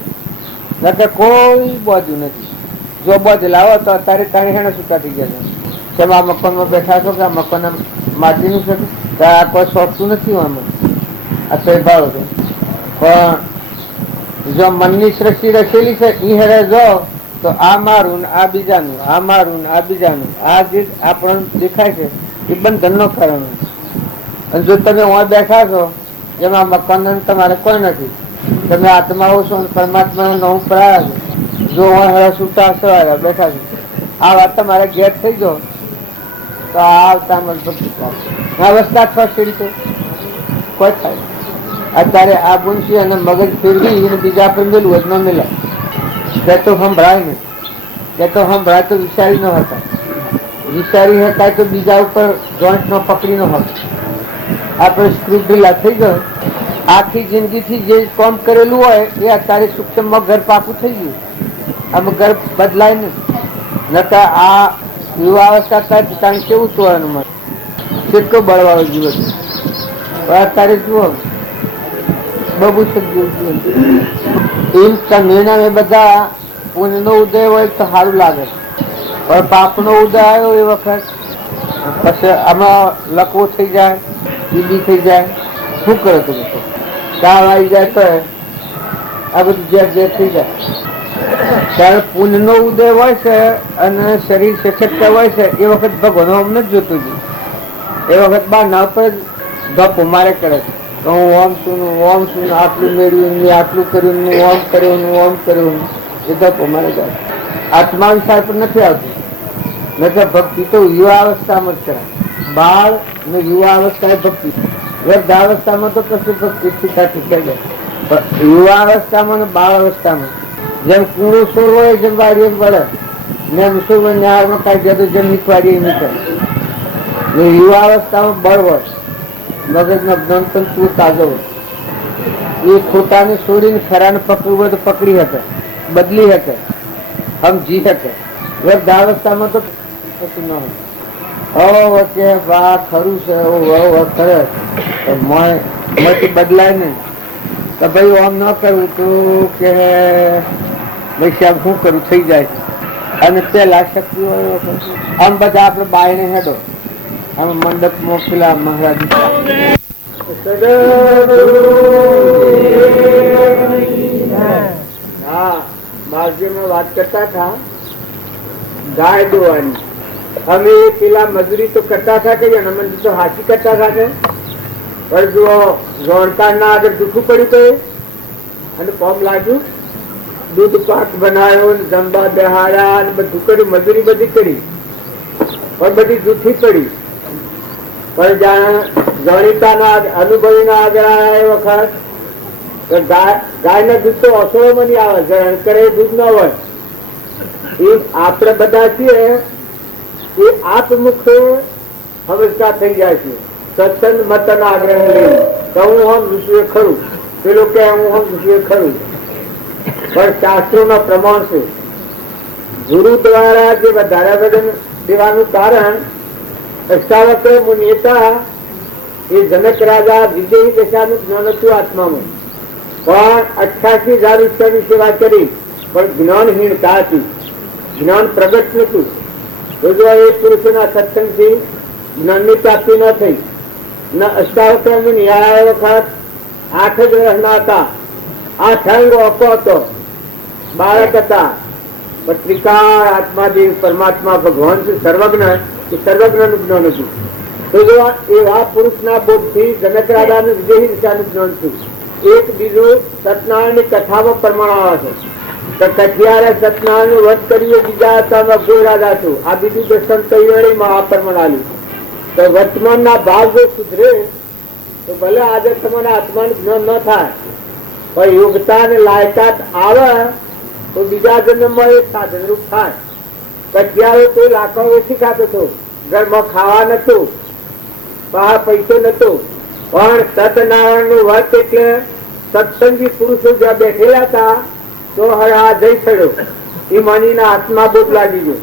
નકર કોઈ બાજુ નથી. જો બાજુ લાવો તો અત્યારે તારી હેને છૂટા થઈ ગયા છે. તમે આ મકાનમાં બેઠા છો કે આ મકાન માટીનું છે, આ કોઈ સોંપતું નથી આમાં, આ તો ભાવ છે. પણ જો મનની સૃષ્ટિ રચેલી છે એ હેરે જો તો આ મારું ને આ બીજાનું, આ મારું ને આ બીજાનું, આ જે આપણને દેખાય છે એ બંધન નો કારણ. અને જો તમે અહીં બેઠા છો જેમાં મકાન તમારે કોઈ નથી, તમે આત્માઓ છો પરમાત્મા નવું પડાયા છો, જો હું છૂટા સવાયા બેઠા છો, આ વાત તમારે ઘેર થઈ ગયો તો આવતા અવસ્થા થશે તો કોઈ થાય. અત્યારે આ બુનસી અને મગજ ફેરવી અને બીજા પર મેળવું જ ન મેળાય. તે તો સંભળાય નહીં, તે તો સંભળાય તો વિચારી ન હતા, વિચારી હતા તો બીજા ઉપર જોઈન્ટ નો પકડી ન હતા. આપણે સ્ક્રૂ ઢીલા થઈ ગયો, આખી જિંદગીથી જે કામ કરેલું હોય એ અત્યારે સૂક્ષ્મમાં ઘર પાકું થઈ ગયું. આમ ઘર બદલાય નહીં. નતા આ યુવા અવસ્થા થાય કારણ કેવું તોડવાનું મળે, કેટલો બળવાળો જીવન. અત્યારે જુઓ બબુ એમ બધા પુણ્ય નો ઉદય હોય તો સારું લાગે, પણ પાપ નો ઉદય આવ્યો એ વખત પછી આમાં લકવો થઈ જાય, બીબી થઈ જાય. શું કરે તમે? કામ આવી જાય તો આ બધું જે થઈ જાય. ત્યારે પુણ્ય નો ઉદય હોય છે અને શરીર સશક્ત હોય છે એ વખત ભગવાન અમને જ જોતું હતું. એ વખત બહાર ના પર ગપ મારે કરે છે, હું ઓમ છું ઓમ છું, આટલું મેળવ્યું, આટલું કર્યું, ઓમ કર્યું, ઓમ કર્યું, એ ગપ મારે જાય. આત્મા વિચાર પર નથી આવતું. નકર ભક્તિ તો યુવા અવસ્થામાં જ કરાય. બાળ ને યુવા અવસ્થા એ ભક્તિ, વૃદ્ધાવસ્થામાં તો કશું ભક્તિ શીખા શીખાઈ જાય. પણ યુવા અવસ્થામાં ને બાળ અવસ્થામાં જેમ કુંડો સોર હોય જેમ વાડીએ વળે ને મુસલમાન ન્યાયમાં કાઢી જાય તો જેમ નીકવાડીએ નીકળે. યુવા અવસ્થામાં બળ હોય, મગજના જ્ઞાન તંતુ તાજો હોય. એ ખોટાને છોડીને ખરાને પકડવું હોય તો પકડી શકે, બદલી શકે, સમજી શકે. વૃદ્ધાવસ્થામાં તો કશું ન હોય. વચ્ચે વાહ ખરું છે ખરે માંથી બદલાય નહીં. તો ભાઈ આમ ન કરવું તું કે ભાઈ સાહેબ શું કરું થઈ જાય છે. અને પેલા શક્તિ આમ બધા આપડે બાયને હેડો આમ મંડપમાં પેલા મહારાજ हाँ मार्गे में बात करता था गाय दुआनी. हम ये पीला मजदूरी तो करता था कि नमन तो हाथी करता था के पर जो रोणकार ना अगर दुखू पड़ी तो અને કોમ લાગ્યું, દૂધ પાક બનાવ્યો, જંબા બેહાડ્યા અને બધું કર્યું, મજૂરી બધી કરી, પણ બધી જૂઠી પડી. પણ જાણીતાના અનુભવીના આગળ આવ્યા એ વખત ગાયના દૂધ તો અસરોમાં નહીં આવે, જણ કરે દૂધ ન હોય. એ આપણે બધા છીએ એ આપમુખ સમજતા થઈ જાય છે. સત્સંગ મતના આગ્રહ લઈને તો હું આમ વિશ્વે ખરું, પેલું કે હું આમ વિશ્વે ખરું. પણ શાસ્ત્રોના પ્રમાણ છે. ગુરુ દ્વારા જે વધારે વજન દેવાનું કારણ અષ્ટાવક્ર મુનિતા એ જનક રાજા વિજયી દશાનું જ્ઞાન હતું આત્મામાં, પણ 88,000 ઈશ્વરની સેવા કરી પણ જ્ઞાનહીનતા હતી, જ્ઞાન પ્રગટ નતું. તો જો એ પુરુષોના સત્સંગથી જ્ઞાનની પ્રાપ્તિ ન થઈ. અષ્ટાવક્ર મુનિ આ વખત 8 જ વર્ષના હતા, 8 અંગ ઓકો હતો, બાળક હતા. પણ ત્રિકાળ આત્માદેવ પરમાત્મા ભગવાન છે સર્વજ્ઞ, એ સર્વજ્ઞ નું જ્ઞાન હતું. તો જો એવા પુરુષના બોધથી જનક રાજાનું વિજયી દિશાનું જ્ઞાન થયું. એક બીજું સત્યનારાયણની કથામાં પ્રમાણ આવે છે કે કઠિયારે સત્યનારાયણ નું વધ કર્યું, બીજા હતા ગોળ રાજા છું. આ બીજું દર્શન તૈયારીમાં આ પ્રમાણ આવ્યું. તો વર્તમાનના ભાવ જો સુધરે તો ભલે આજે તમારા આત્માનું જ્ઞાન ન થાય, પણ યોગતા અને લાયકાત આવે તો બીજા જન્મમાં એક સાધનરૂપ થાય. કઠિયારે કોઈ લાખો ઓછી ખાતો હતો, ઘરમાં ખાવા નતું, બહાર પૈસો નતો, પણ સત્યનારાયણ નું વર્ત એટલે સત્સંગી પુરુષો જ્યાં બેઠેલા હતા તો હવે આ જઈ ચડ્યો. એ માનીના આત્મા બોધ લાગી ગયો.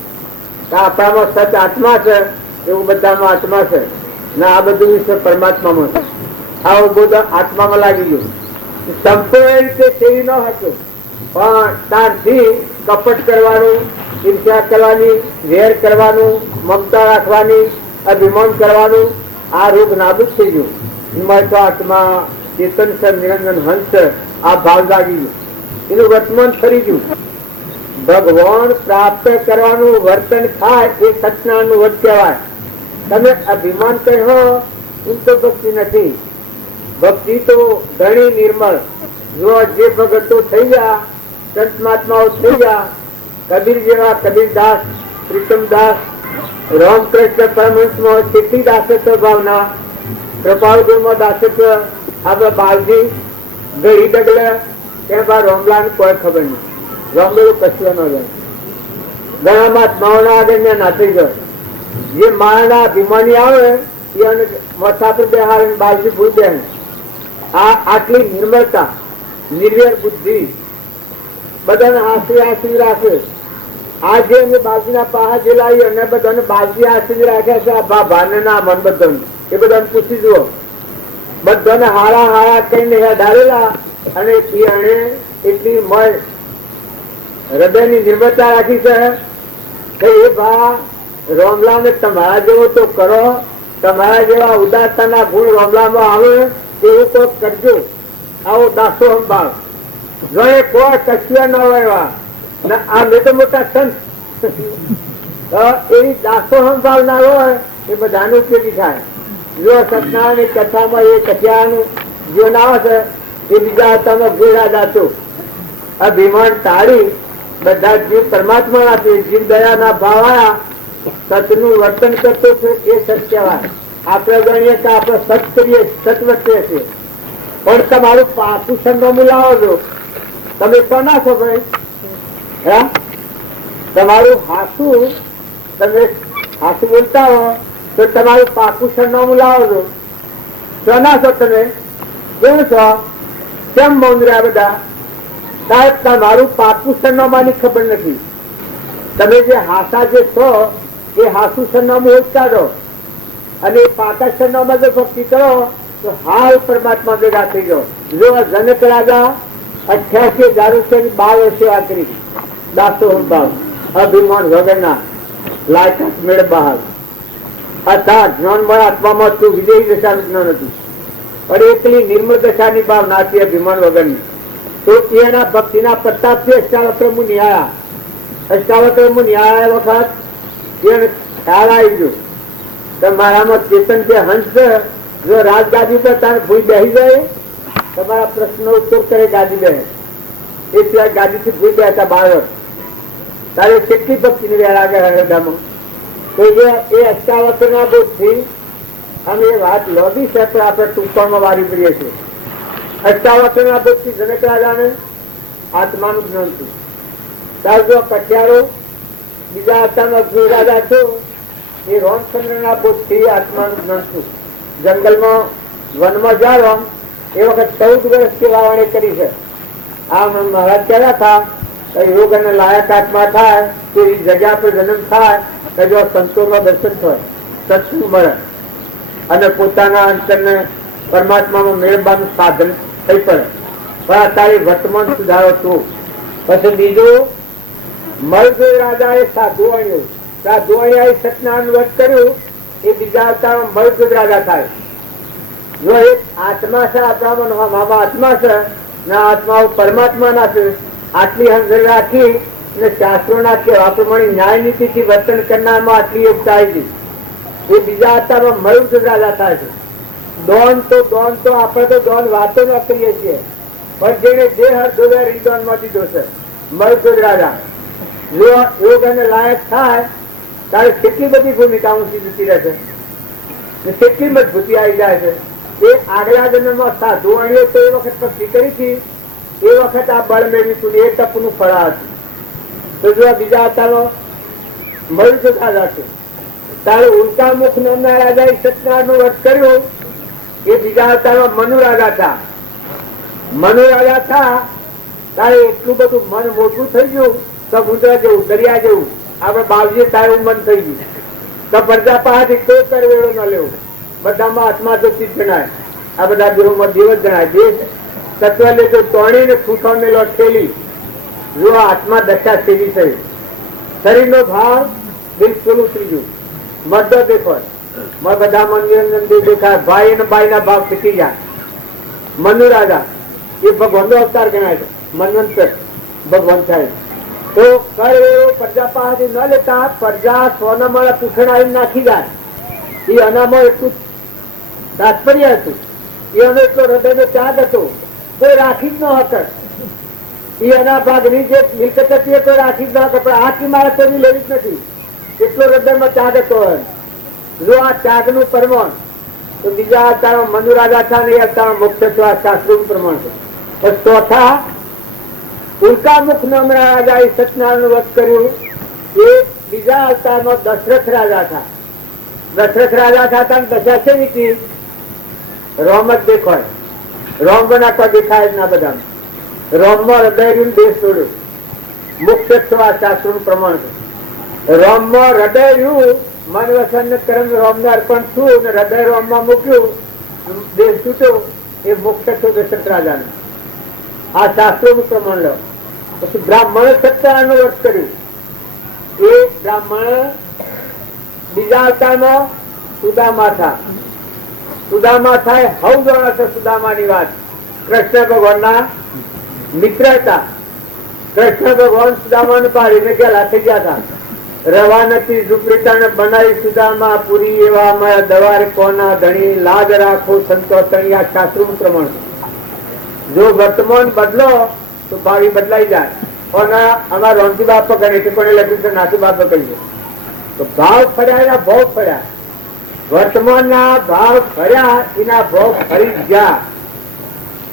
આપણામાં સત આત્મા છે એવું બધામાં આત્મા છે. ને આ બધું વિશ્વ પરમાત્મામાં છે. આવું બધું આત્મામાં લાગી ગયું. સંપૂર્ણ રીતે તેવી ન હતું, પણ ત્યારથી કપટ કરવાનું, ઈર્ષ્યા કરવાની, વેર કરવાનું, મમતા રાખવાની, અભિમાન કરવાનું, આ રોગ નાબૂદ થઈ ગયું. એમાં તો આત્મા ચેતન સર નિરંજન હંસ આ ભાવ લાગી ગયું, એનું વર્તમાન ફરી ગયું. ભગવાન પ્રાપ્ત કરવાનું વર્તન થાય એ સત્યનારાયણનું વધ કહેવાય. તમે અભિમાન કહો એમ તો ભક્તિ નથી. ભક્તિ તો ઘણી નિર્મળ. જો જે ભગતો થઈ ગયા, સંત મહાત્માઓ થઈ ગયા, કબીર જેવા કબીરદાસ, પ્રીતમદાસ, રામકૃષ્ણ પરમહંસમાં કેટલી દાસત્વ ભાવના, કૃપાળુમાં દાસત્વ, આપડે બાલજી ઘડી ડગલે ત્યાં બા રોમલાને કોઈ ખબર નહીં. રોમલો કશું ન જાય. ઘણા મહાત્માઓના આગળ નાથી જાય. જે માળાના અભિમાની આવે એને માથા પર બેહાડીને બાલજી ભૂલ દે. આટલી નિર્મળતા, નિર્વેર બુદ્ધિ, બધાને આશરી આશરી રાખે. આજે અમે બાલજીના પાહા જે લાવી અને બધાને બાલજી આશરી રાખ્યા છે. આ ભાને ના મન બધાને એ બધાને પૂછી જુઓ. બધાને હારા હારા કહીને ડાળેલા અને એને એટલી મળ હૃદયની નિર્મળતા રાખી છે કે એ ભા રોમલાને તમારા જેવો તો કરો, તમારા જેવા ઉદારતાના ગુણ રોમલામાં આવે એવું તો કરજો. આવો દાસો સંભાળ. જો એ કોઈ કચ્યા ન હોય આ મેં તો મોટા સંત એવી દાસો સંભાળ ના હોય એ બધાનું ઉપયોગી થાય. જો સત્યનારાયણની કથામાં એ કથિયાનું જીવન આવે છે એ બીજા હાથમાં ભૂરા જાતો અભિમાન ટાળી બધા જીવ પરમાત્મા ના જીવ દયા ના ભાવ આયા સતનું વર્તન કરતો છે એ સત કહેવાય. આપણે ગણીએ કે આપણે સત કરીએ, સત વર્તીએ છીએ, પણ તમારું પાકું સંગમ લાવો છો. તમે કોના છો ભાઈ? હા, તમારું હાસું, તમે હાસું બોલતા હો તો તમારું પાકું સરનામું લાવો છો. કોના છો તમે? કેમ છો? કેમ મૌન રહ્યા બધા? સાહેબ, તમારું પાકું સરનામાની ખબર નથી. તમે જે હાસા જે છો એ હાસું સરનામું ઓછા દો અને પાકા સરનામા જો ભક્તિ કરો તો હાલ પરમાત્મા ભેગા થઈ જાઓ. જો જનક રાજા 88,000 સેવા કરી, દાસો ભાવ, અભિમાન વગરના, લાયકાત મેળ બહાર હતા. જ્ઞાન મળે આત્મામાં તું વિજયી દશાનું જ્ઞાન હતું, પણ એકલી નિર્મળ દશાની ભાવ નાથી અભિમાન વગરની. તો એના ભક્તિના પ્રતાપથી અષ્ટાવક્ર મુનિ આવ્યા. અષ્ટાવક્ર મુનિ આવ્યા વખત એને ખ્યાલ આવી ગયો તમારામાં ચેતન છે, હંસ છે. જો રાજગાદી પર તારે ભૂઈ બેસી જાય, તમારા પ્રશ્નો ઉત્તર કરે ગાદી બે, એ સિવાય ગાદીથી ભૂઈ બેસતા બાળક તારે કેટલી ભક્તિની વેળ આગળ હૃદયમાં. તો એ અષ્ટાવક્રના બોધથી અમે એ વાત લોબી છે પણ આપણે ટૂંકમાં વારી પડીએ છીએ. અષ્ટાવક્રના બોધથી જનક રાજાને આત્માનું જ્ઞાન થયું. ત્યારે જો કઠિયારો બીજા આત્માનો ગુરુ રાજા છો એ રામચંદ્રના બોધથી આત્માનું જ્ઞાન થયું. જંગલમાં વનમાં જાઓ એ વખત 14 વર્ષથી વાવણી કરી છે. આ મહારાજ કહેતા હતા યોગ અને લાયક આત્મા થાય તો એ જગ્યા પર જન્મ થાય કે જો સંતોમાં દર્શન થાય, સત્સંગ મળે અને પોતાના અંતરને પરમાત્મામાં મેળવવાનું સાધન થઈ પડે. પણ અત્યારે વર્તમાન સુધારો તું. પછી બીજું મરદ રાજાએ સાધુ વાણ્યું, સાધુ વાણ્યા સત્યનારાયણ વ્રત કર્યું એ બીજા અવતારમાં મરદ રાજા થાય. જો એક આત્મા છે આપણા આત્મા છે ને આત્માઓ પરમાત્મા ના છે. આટલી હંસર રાખી ને શાસ્ત્રો ના કેવા પ્રમાણે ન્યાય નીતિ થી વર્તન કરનારમાં આટલી યોગ્યતા આવી એ બીજા અવતારમાં મરુદ રાજા થાય છે. દોન તો આપણે તો દોન વાતો ન કરીએ છીએ, પણ જેને જે હર રીદોન માં દીધો છે મરુદ રાજા. જો યોગ અને લાયક થાય ત્યારે કેટલી બધી ભૂમિકા ઊંચી જતી રહે છે, કેટલી મજબૂતી આવી જાય છે. એ આગલા જન્મમાં સાધુ વાણીઓ તો એ વખત ભક્તિ કરી હતી, એ વખત આ બળ મેળવ્યું એ તપનું ફળ હતું. તો જો બીજા અવતારમાં મરુદ રાજા છે તારે ઉલ્કા મુખ નામના રાજાએ સત્યનારાયણનું વ્રત કર્યું એ બીજા અવતારમાં મનુ રાજા થા. મનુ રાજા થા તારે એટલું બધું મન મોટું થઈ ગયું સમુદ્ર જેવું, દરિયા જેવું. આપણે બાવજી તારું મન થઈ ગયું તો પ્રજા પાસેથી કોઈ કરવેળો ન લેવું. બધામાં આત્મા તો ચિત્ત જણાય, આ બધા દેહોમાં દેવ જ જણાય. દેહ તત્વ લે તો તોડીને ખૂંટો મેલો ઠેલી, જો આત્મા દશા સેવી થઈ. શરીરનો ભાવ બિલકુલ ઉતરી ગયું. મર્દો દેખો, બધા મંદિર દેખાય, ભાઈ અને બાઈ ના ભાવ શીખી જાય. મનુ રાજા એ ભગવાન નો અવતાર ગણાય છે, મનવંતર ભગવાન થાય. તો કર એવો પ્રજા પાસેથી ન લેતા, પ્રજા સોના માળા પૂછણ નાખી જાય. એ અનામાં એટલું તાત્પર્ય હતું, એનો એટલો હૃદયનો ત્યાગ હતો, કોઈ રાખી જ ન હતો. એ અના ભાગની જે મિલકત હતી એ કોઈ રાખી જ ન હતો, પણ આખી મારે તેની લેવી જ નથી, એટલો હૃદયમાં ત્યાગ હતો. જો આ ત્યાગ નું પ્રમાણ તો બીજા અવતારમાં મનુ રાજા હતા ને એ અવતારમાં મોક્ષ શાસ્ત્રો નું પ્રમાણ છે. ચોથા ઉલ્કા મુખ નામના રાજા એ સત્યનારાયણ વ્રત કર્યું. એ બીજા અવતારમાં દશરથ રાજા હતા. દશરથ રાજા હતા દશા છે નીતિ રોમ જ દેખાય. રોમ બનાવતા દેખાય જ ના બધા. રોમમાં હૃદય દેશ છોડ્યો. મુખ્ય શાસ્ત્રો નું પ્રમાણ છે. રોમમાં હૃદય રહ્યું, મન વસન કર્મ રોમ ને અર્પણ થયું, હૃદય રોમ માં મૂક્યું, દેશ છૂટ્યો. એ મુખ્ય દશરથ રાજા ને આ શાસ્ત્રો નું પ્રમાણ લો. પછી બ્રાહ્મણ સત્યનારાયણ નું વ્રત કર્યું. એ બ્રાહ્મણ બીજા અવતારમાં સુદામા થા. સુદામા થાય હવ જાણે છે સુદામા ની વાત. કૃષ્ણ ભગવાન ના મિત્ર હતા. કૃષ્ણ ભગવાન સુદામા ને પાડીને ગયેલા થઈ ગયા હતા. રવા નથી ઝુંપડીતા ને બનાવી સુદામા પૂરી એવા અમારા દવારે કોના ધણી લાજ રાખો સંતો તણી. આ શાસ્ત્રો નું પ્રમાણ. જો વર્તમાન બદલો તો ભાવિ બદલાઈ જાય. અને અમારા રોનજી બાપ પકડે કોને લખ્યું છે નાસી બાપ પકડીએ તો ભાવ ફર્યા એના ભાવ ફર્યા. વર્તમાન ના ભાવ ફર્યા એના ભાવ ફરી ગયા.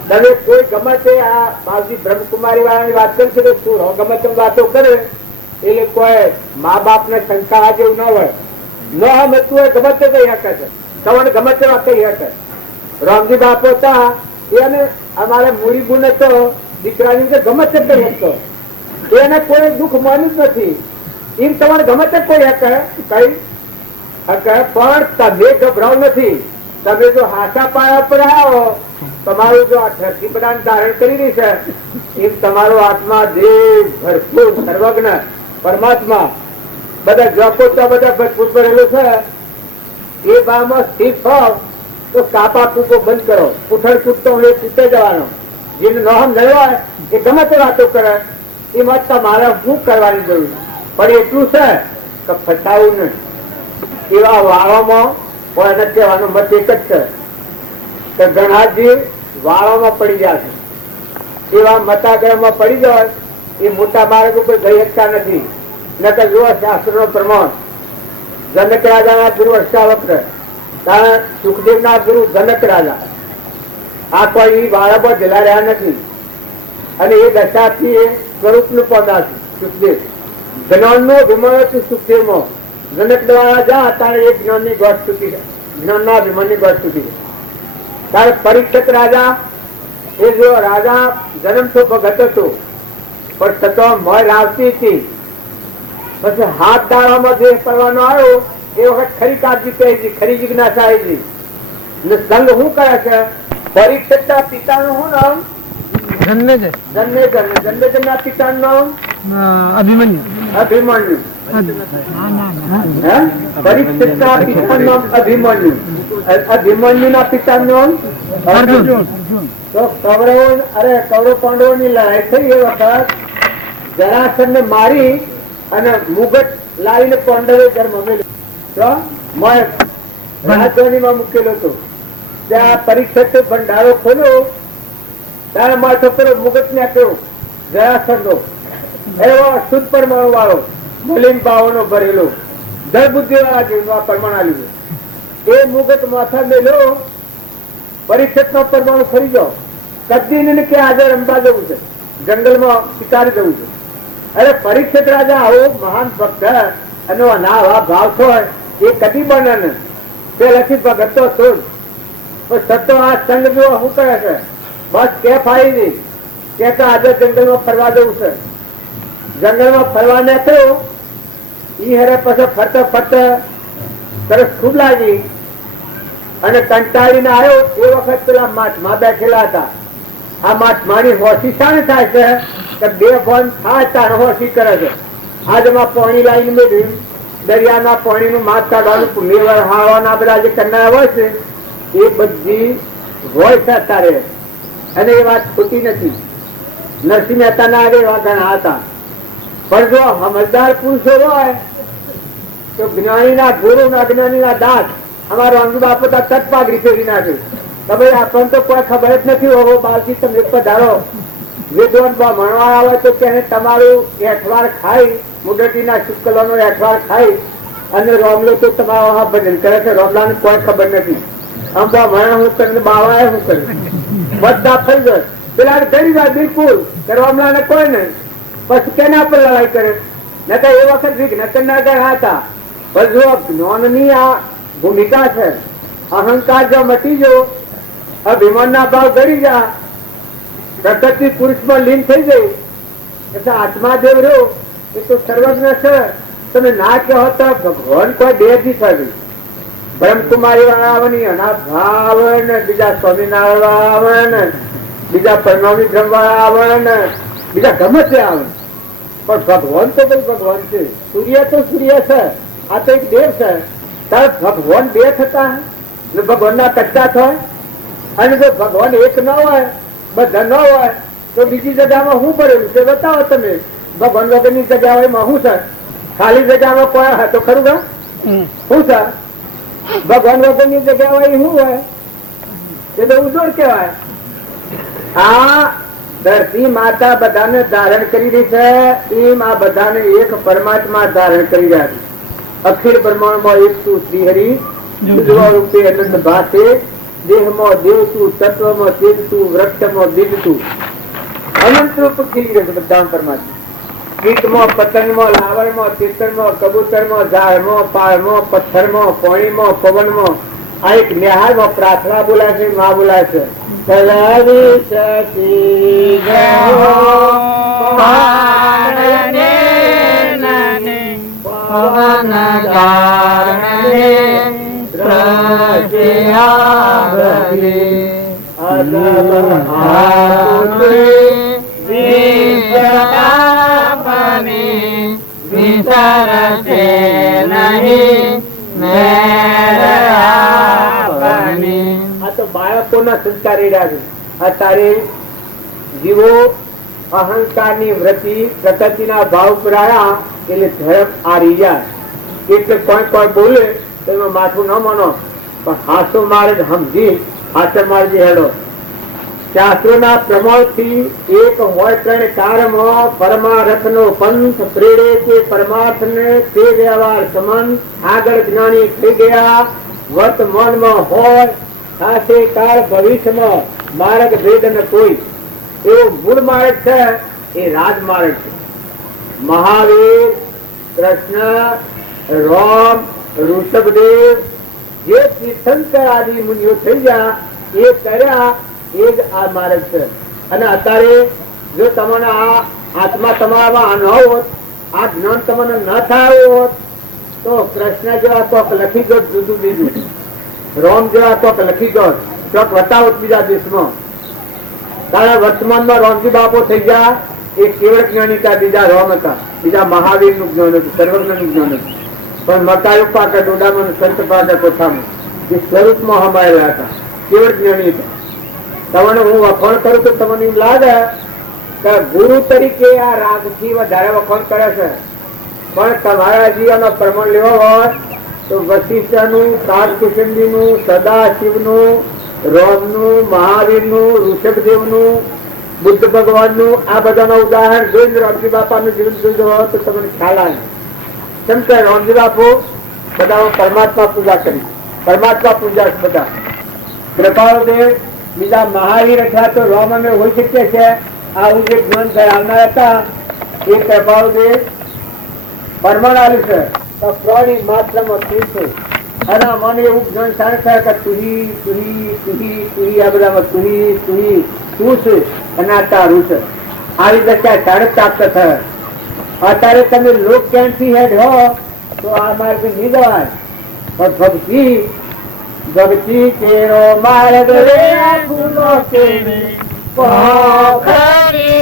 તમે કોઈ ગમે તે આ બાપજી બ્રહ્મકુમારી વાળાની વાત કરી છે શું ગમે તેમ વાતો કરે એટલે કોઈ મા બાપ ને શંકા જેવું ના હોય. ન સમજતું હોય ગમે તે કઈ શકે છે, તમને ગમે તે વાત કહી શકે. રામજી બાપો હતા એને અમારે મૂડી ગુને તો દીકરાની ગમે તે કરી શકતો, એને કોઈ દુઃખ માન્યું જ નથી. એમ તમારે ગમે તે કોઈ શકે કઈ શકે, પણ તમે ગભરાવ નથી. તમે જો હાથા પાયા પર આવો, તમારું જો આ ધરતી પ્રદાન ધારણ કરી રહી છે, એમ તમારો આત્મા દેવ ભરપૂર સર્વજ્ઞ પરમાત્મા બધા જપો તો બધા ભરપૂર ભરેલું છે. એ ભાવમાં સ્થિર થાવ તો કાપા કૂકો બંધ કરો. ઉઠડ છૂટતો એ છૂટે જવાનો. જેને નોહમ ન હોય એ ગમે તે વાતો કરે, એમાં તમારે શું કરવાની જરૂર. પણ એટલું છે કે ફસાવું નહીં. એવા વાળામાં કોઈ નથી કહેવાનો મત એક જ છે કે ગણહાજી વાળામાં પડી ગયા છે. એવા મતાગ્રહમાં પડી જાય એ મોટા માર્ગ ઉપર જઈ શકતા નથી. નકર જુઓ શાસ્ત્ર નો પ્રમાણ. જનક રાજા ના ગુરુ અષ્ટાવક્ર, કારણ સુખદેવ ના ગુરુ જનક રાજા. આ કોઈ વાળામાં જલા રહ્યા નથી. અને એ દશાથી એ સ્વરૂપ નું પદા છે સુખદેવ. જ્ઞાન નો અભિમાન સુખદેવમાં જનક દ્વારા જા તારે એક જ્ઞાન ની ગોઠ તૂટી જાય. જ્ઞાન ના અભિમાન ની ગોઠ તૂટી જાય. તારે પરીક્ષિત રાજા એ જો રાજા જન્મ તો ભગત હતો, પણ થતો મોય લાવતી હતી. પછી હાથ દાડામાં જે પડવાનો આવ્યો એ વખત ખરી કાળજી કહી, ખરી જિજ્ઞાસા આવી. ને સંગ શું કરે છે? પરીક્ષિત ના પિતા નું શું નામ? જન્મેજય ના પિતા નું નામ અભિમન્યુ. પરીક્ષિત ના પિતા નું નામ અભિમન્યુ. અભિમન્યુ ના પિતા નું નામ અર્જુન. તો કૌરવ પાંડવો ની લડાઈ થઈ એ વખત જરાસંઘ ને મારી અને મુગટ લાવીને પાંડવે જન્મ રાજધાની માં મૂકેલો હતો. ત્યાં પરીક્ષિત ભંડારો ખોલ્યો, ત્યારે માથો પેલો મુગટ ને આપ્યો જરાસંઘ એવો શુદ્ધ પરમાણુ વાળો મલિન ભાવનો ભરેલો દળ બુદ્ધિ વાળા જેવું પરમાણુ લીધો. એ મુગટ માથા મેલો, પરીક્ષિત નો પરમાણુ ફરી જાઓ. કદી ને કે આજે રમવા જવું છે, જંગલમાં શિકારી જવું છે. અરે પરીક્ષિત રાજા આવો મહાન ભક્ત અને ના ભાવ હોય એ કદી બને ને પેલાથી ભગતો છો. સતો આ સંઘ જો શું કરે છે? બસ કેફ આવી ગઈ કે તો આજે જંગલમાં ફરવા જવું છે. જંગલમાં ફરવા નીકળ્યો ઈ હેરે પછી ફરતા ફરતા સરસ ખૂબ લાગી. અને કંટાળીને આવ્યો એ વખત પેલા મહાત્મા બેઠેલા હતા. આ મહાત્માની હોશી શાને થાય છે કે બે ફોન થાય તાર હોશી કરે છે. આજમાં પાણી લાવીને મેળવ્યું, દરિયાના પાણીનું માપ કાઢવાનું લેવર હાવાના બધા જે કરનારા હોય છે એ બધી હોય છે અત્યારે, અને એ વાત ખોટી નથી. નરસિંહ મહેતાના આગળ એવા ઘણા હતા, પણ જો સમજદાર પુરુષો હોય તો જ્ઞાનીના ગુરુ ને અજ્ઞાનીના દાસ. અમારો અંજુ બાપુ તત્પાગરી ફેરી નાખે કે ભાઈ આપણને તો કોઈ ખબર જ નથી હોવો. બાલથી તમે પધારો વિદ્વાન ભણવા આવે તો તેને તમારું એઠવાડ ખાઈ, મુદટીના શુક્લનો એઠવાડ ખાઈ અને રોમલો તો તમારા ભજન કરે છે. રોમલાને કોઈ ખબર નથી. અંબા ભણા હું કરીને બાવાએ હું કર્યું બધા થઈ ગયો. પેલા ઘણી વાર બિલકુલ રોમલા ને કોઈ નહીં. પછી કેના પર લડાઈ કરે? ન તો એ વખત વિઘ્ન ના ગયા હતા. પણ જો જ્ઞાનની આ ભૂમિકા છે, અહંકાર જો મટી ગયો, અભિમાન ના ભાવ ગળી જા, પ્રકૃતિ પુરુષમાં લીન થઈ ગઈ, એટલે આત્મા જેવ રહ્યો એ તો સર્વજ્ઞ છે. તમે ના કહો તો ભગવાન કોઈ બે જી થઈ. બ્રહ્મકુમારી વાળા આવવાની અનાથ ભાવ ને, બીજા સ્વામિનારાયણ વાળા આવે ને, બીજા પરમાણુ બ્રહ્મ વાળા આવે ને, બીજા ગમે તે આવે, પણ ભગવાન તો કઈ ભગવાન છે. સૂર્ય તો સૂર્ય છે, આ તો એક દેવ છે. ત્યારે ભગવાન બે થતા ભગવાન ના કચ્ચા થાય. અને જો ભગવાન એક ન હોય, બધા ન હોય, તો બીજી જગ્યામાં શું પડેલું છે બતાવો તમે. ભગવાન વગરની જગ્યામાં શું છે? ખાલી જગ્યામાં કોઈ હતો ખરું કા? શું છે? ભગવાન વગરની જગ્યા શું હોય? એ તો ઉજોડ કહેવાય. આ ધરતી માતા બધાને ધારણ કરી રહી છે, એમ આ બધાને એક પરમાત્મા ધારણ કરી રહ્યા છે. અખિલ બ્રહ્માંડમાં એક તું શ્રીહરિ, રૂપે અનંત ભાષે, દેહમાં દેવ તું, તત્વમાં તેજ તું, વૃક્ષમાં બીજ તું, અનંત રૂપ ખીલી રહ્યો છે બધા પરમાત્મા. ગીતમાં, પતંગમાં, લાવણમાં, તીર્થમાં, કબૂતરમાં, ઝાડમાં, પાળમાં, પથ્થરમાં, પાણીમાં, પવનમાં, આ એક નિહાળમાં પ્રાર્થના બોલાય છે, માં બોલાય છે. બાળકોના સંસ્કાર રહ્યા છે. અત્યારે જીવો અહંકાર ની વૃત્તિ, પ્રકૃતિના ભાવ પર આવ્યા એટલે ધર્મ આ રહ્યા. એટલે કોઈ બોલે તો એમાં માથું ન માનો, પણ હાસો માર્ગ સમજી હાથે માર્ગે હેડો. શાસ્ત્રોના પ્રમાણથી એક હોય ત્રણ કાળમાં પરમાર્થ નો પંથ પ્રેરે છે પરમાર્થ ને તે વ્યવહાર સંબંધ. આગળ જ્ઞાની થઈ ગયા, વર્તમાનમાં હોય ખાસે કાળ ભવિષ્યમાં માર્ગ ભેદ ન કોઈ. એવો મૂળ માર્ગ છે એ રાજમાર્ગ છે. મહાવીર, કૃષ્ણ, રામ, ઋષભદેવ જે તીર્થંકર આદિ મુનિઓ થઈ ગયા એ કર્યા એ જ આ માર્ગ છે. અને અત્યારે જો તમને આ આત્મા તમારામાં ન હોત, આ જ્ઞાન તમને ન થયું હોત, તો કૃષ્ણ જેવા કોક લખી ગયો જુદું બીજું, રામ જેવા કોક લખી ગયો ચોક બતાવો બીજા દેશમાં. કારણ વર્તમાનમાં રામજી બાપો થઈ ગયા એ કેવળ જ્ઞાની હતા, બીજા રામ હતા, બીજા મહાવીર નું જ્ઞાન હતું, સર્વજ્ઞ નું જ્ઞાન હતું. પણ મકાઈ પાકે ડોડામાં, સંત પાકે કોઠામાં એ સ્વરૂપમાં હમાયેલા હતા, કેવળ જ્ઞાની હતા. તમને હું વખાણ કરું તો તમને એમ લાગે કે ગુરુ તરીકે આ રાગથી વધારે વખાણ કરે છે, પણ તમારા જીવનનો પ્રમાણ લેવો હોય તો વશિષ્ઠનું, કાળકુસુંબીનું, સદાશિવનું, રામનું, મહાવીરનું, ઋષભદેવનું, બુદ્ધ ભગવાનનું, આ બધાના ઉદાહરણ જોઈને રામજી બાપાનું જીવન જોયું હોય તો તમને ખ્યાલ આવે. કેમ કે રામજી બાપુ બધા પરમાત્મા પૂજા કરી, પરમાત્મા પૂજા બધા કૃપાળુદેવ, બીજા મહાવીર અથવા તો રામ અમે હોઈ શકીએ છીએ. આવું જે જ્ઞાન ધરાવનાર હતા એ કૃપાળુદેવ પરમાણ આવ્યું છે તો પ્રાણી માત્રમાં તું છે. અને મને એવું જ્ઞાન સારું થાય કે તુહી તુહી તુહી તુહી, આ બધામાં તુહી તુહી તું છે અને આ તારું છે. આવી દશા તારે પ્રાપ્ત થાય. અત્યારે તમે લોક ક્યાંથી હેડ હો તો આ માર્ગ નહીં જવાય, પણ ભક્તિ ભક્તિ કેરો માર્ગ રે ફૂલો કેરી પોખરી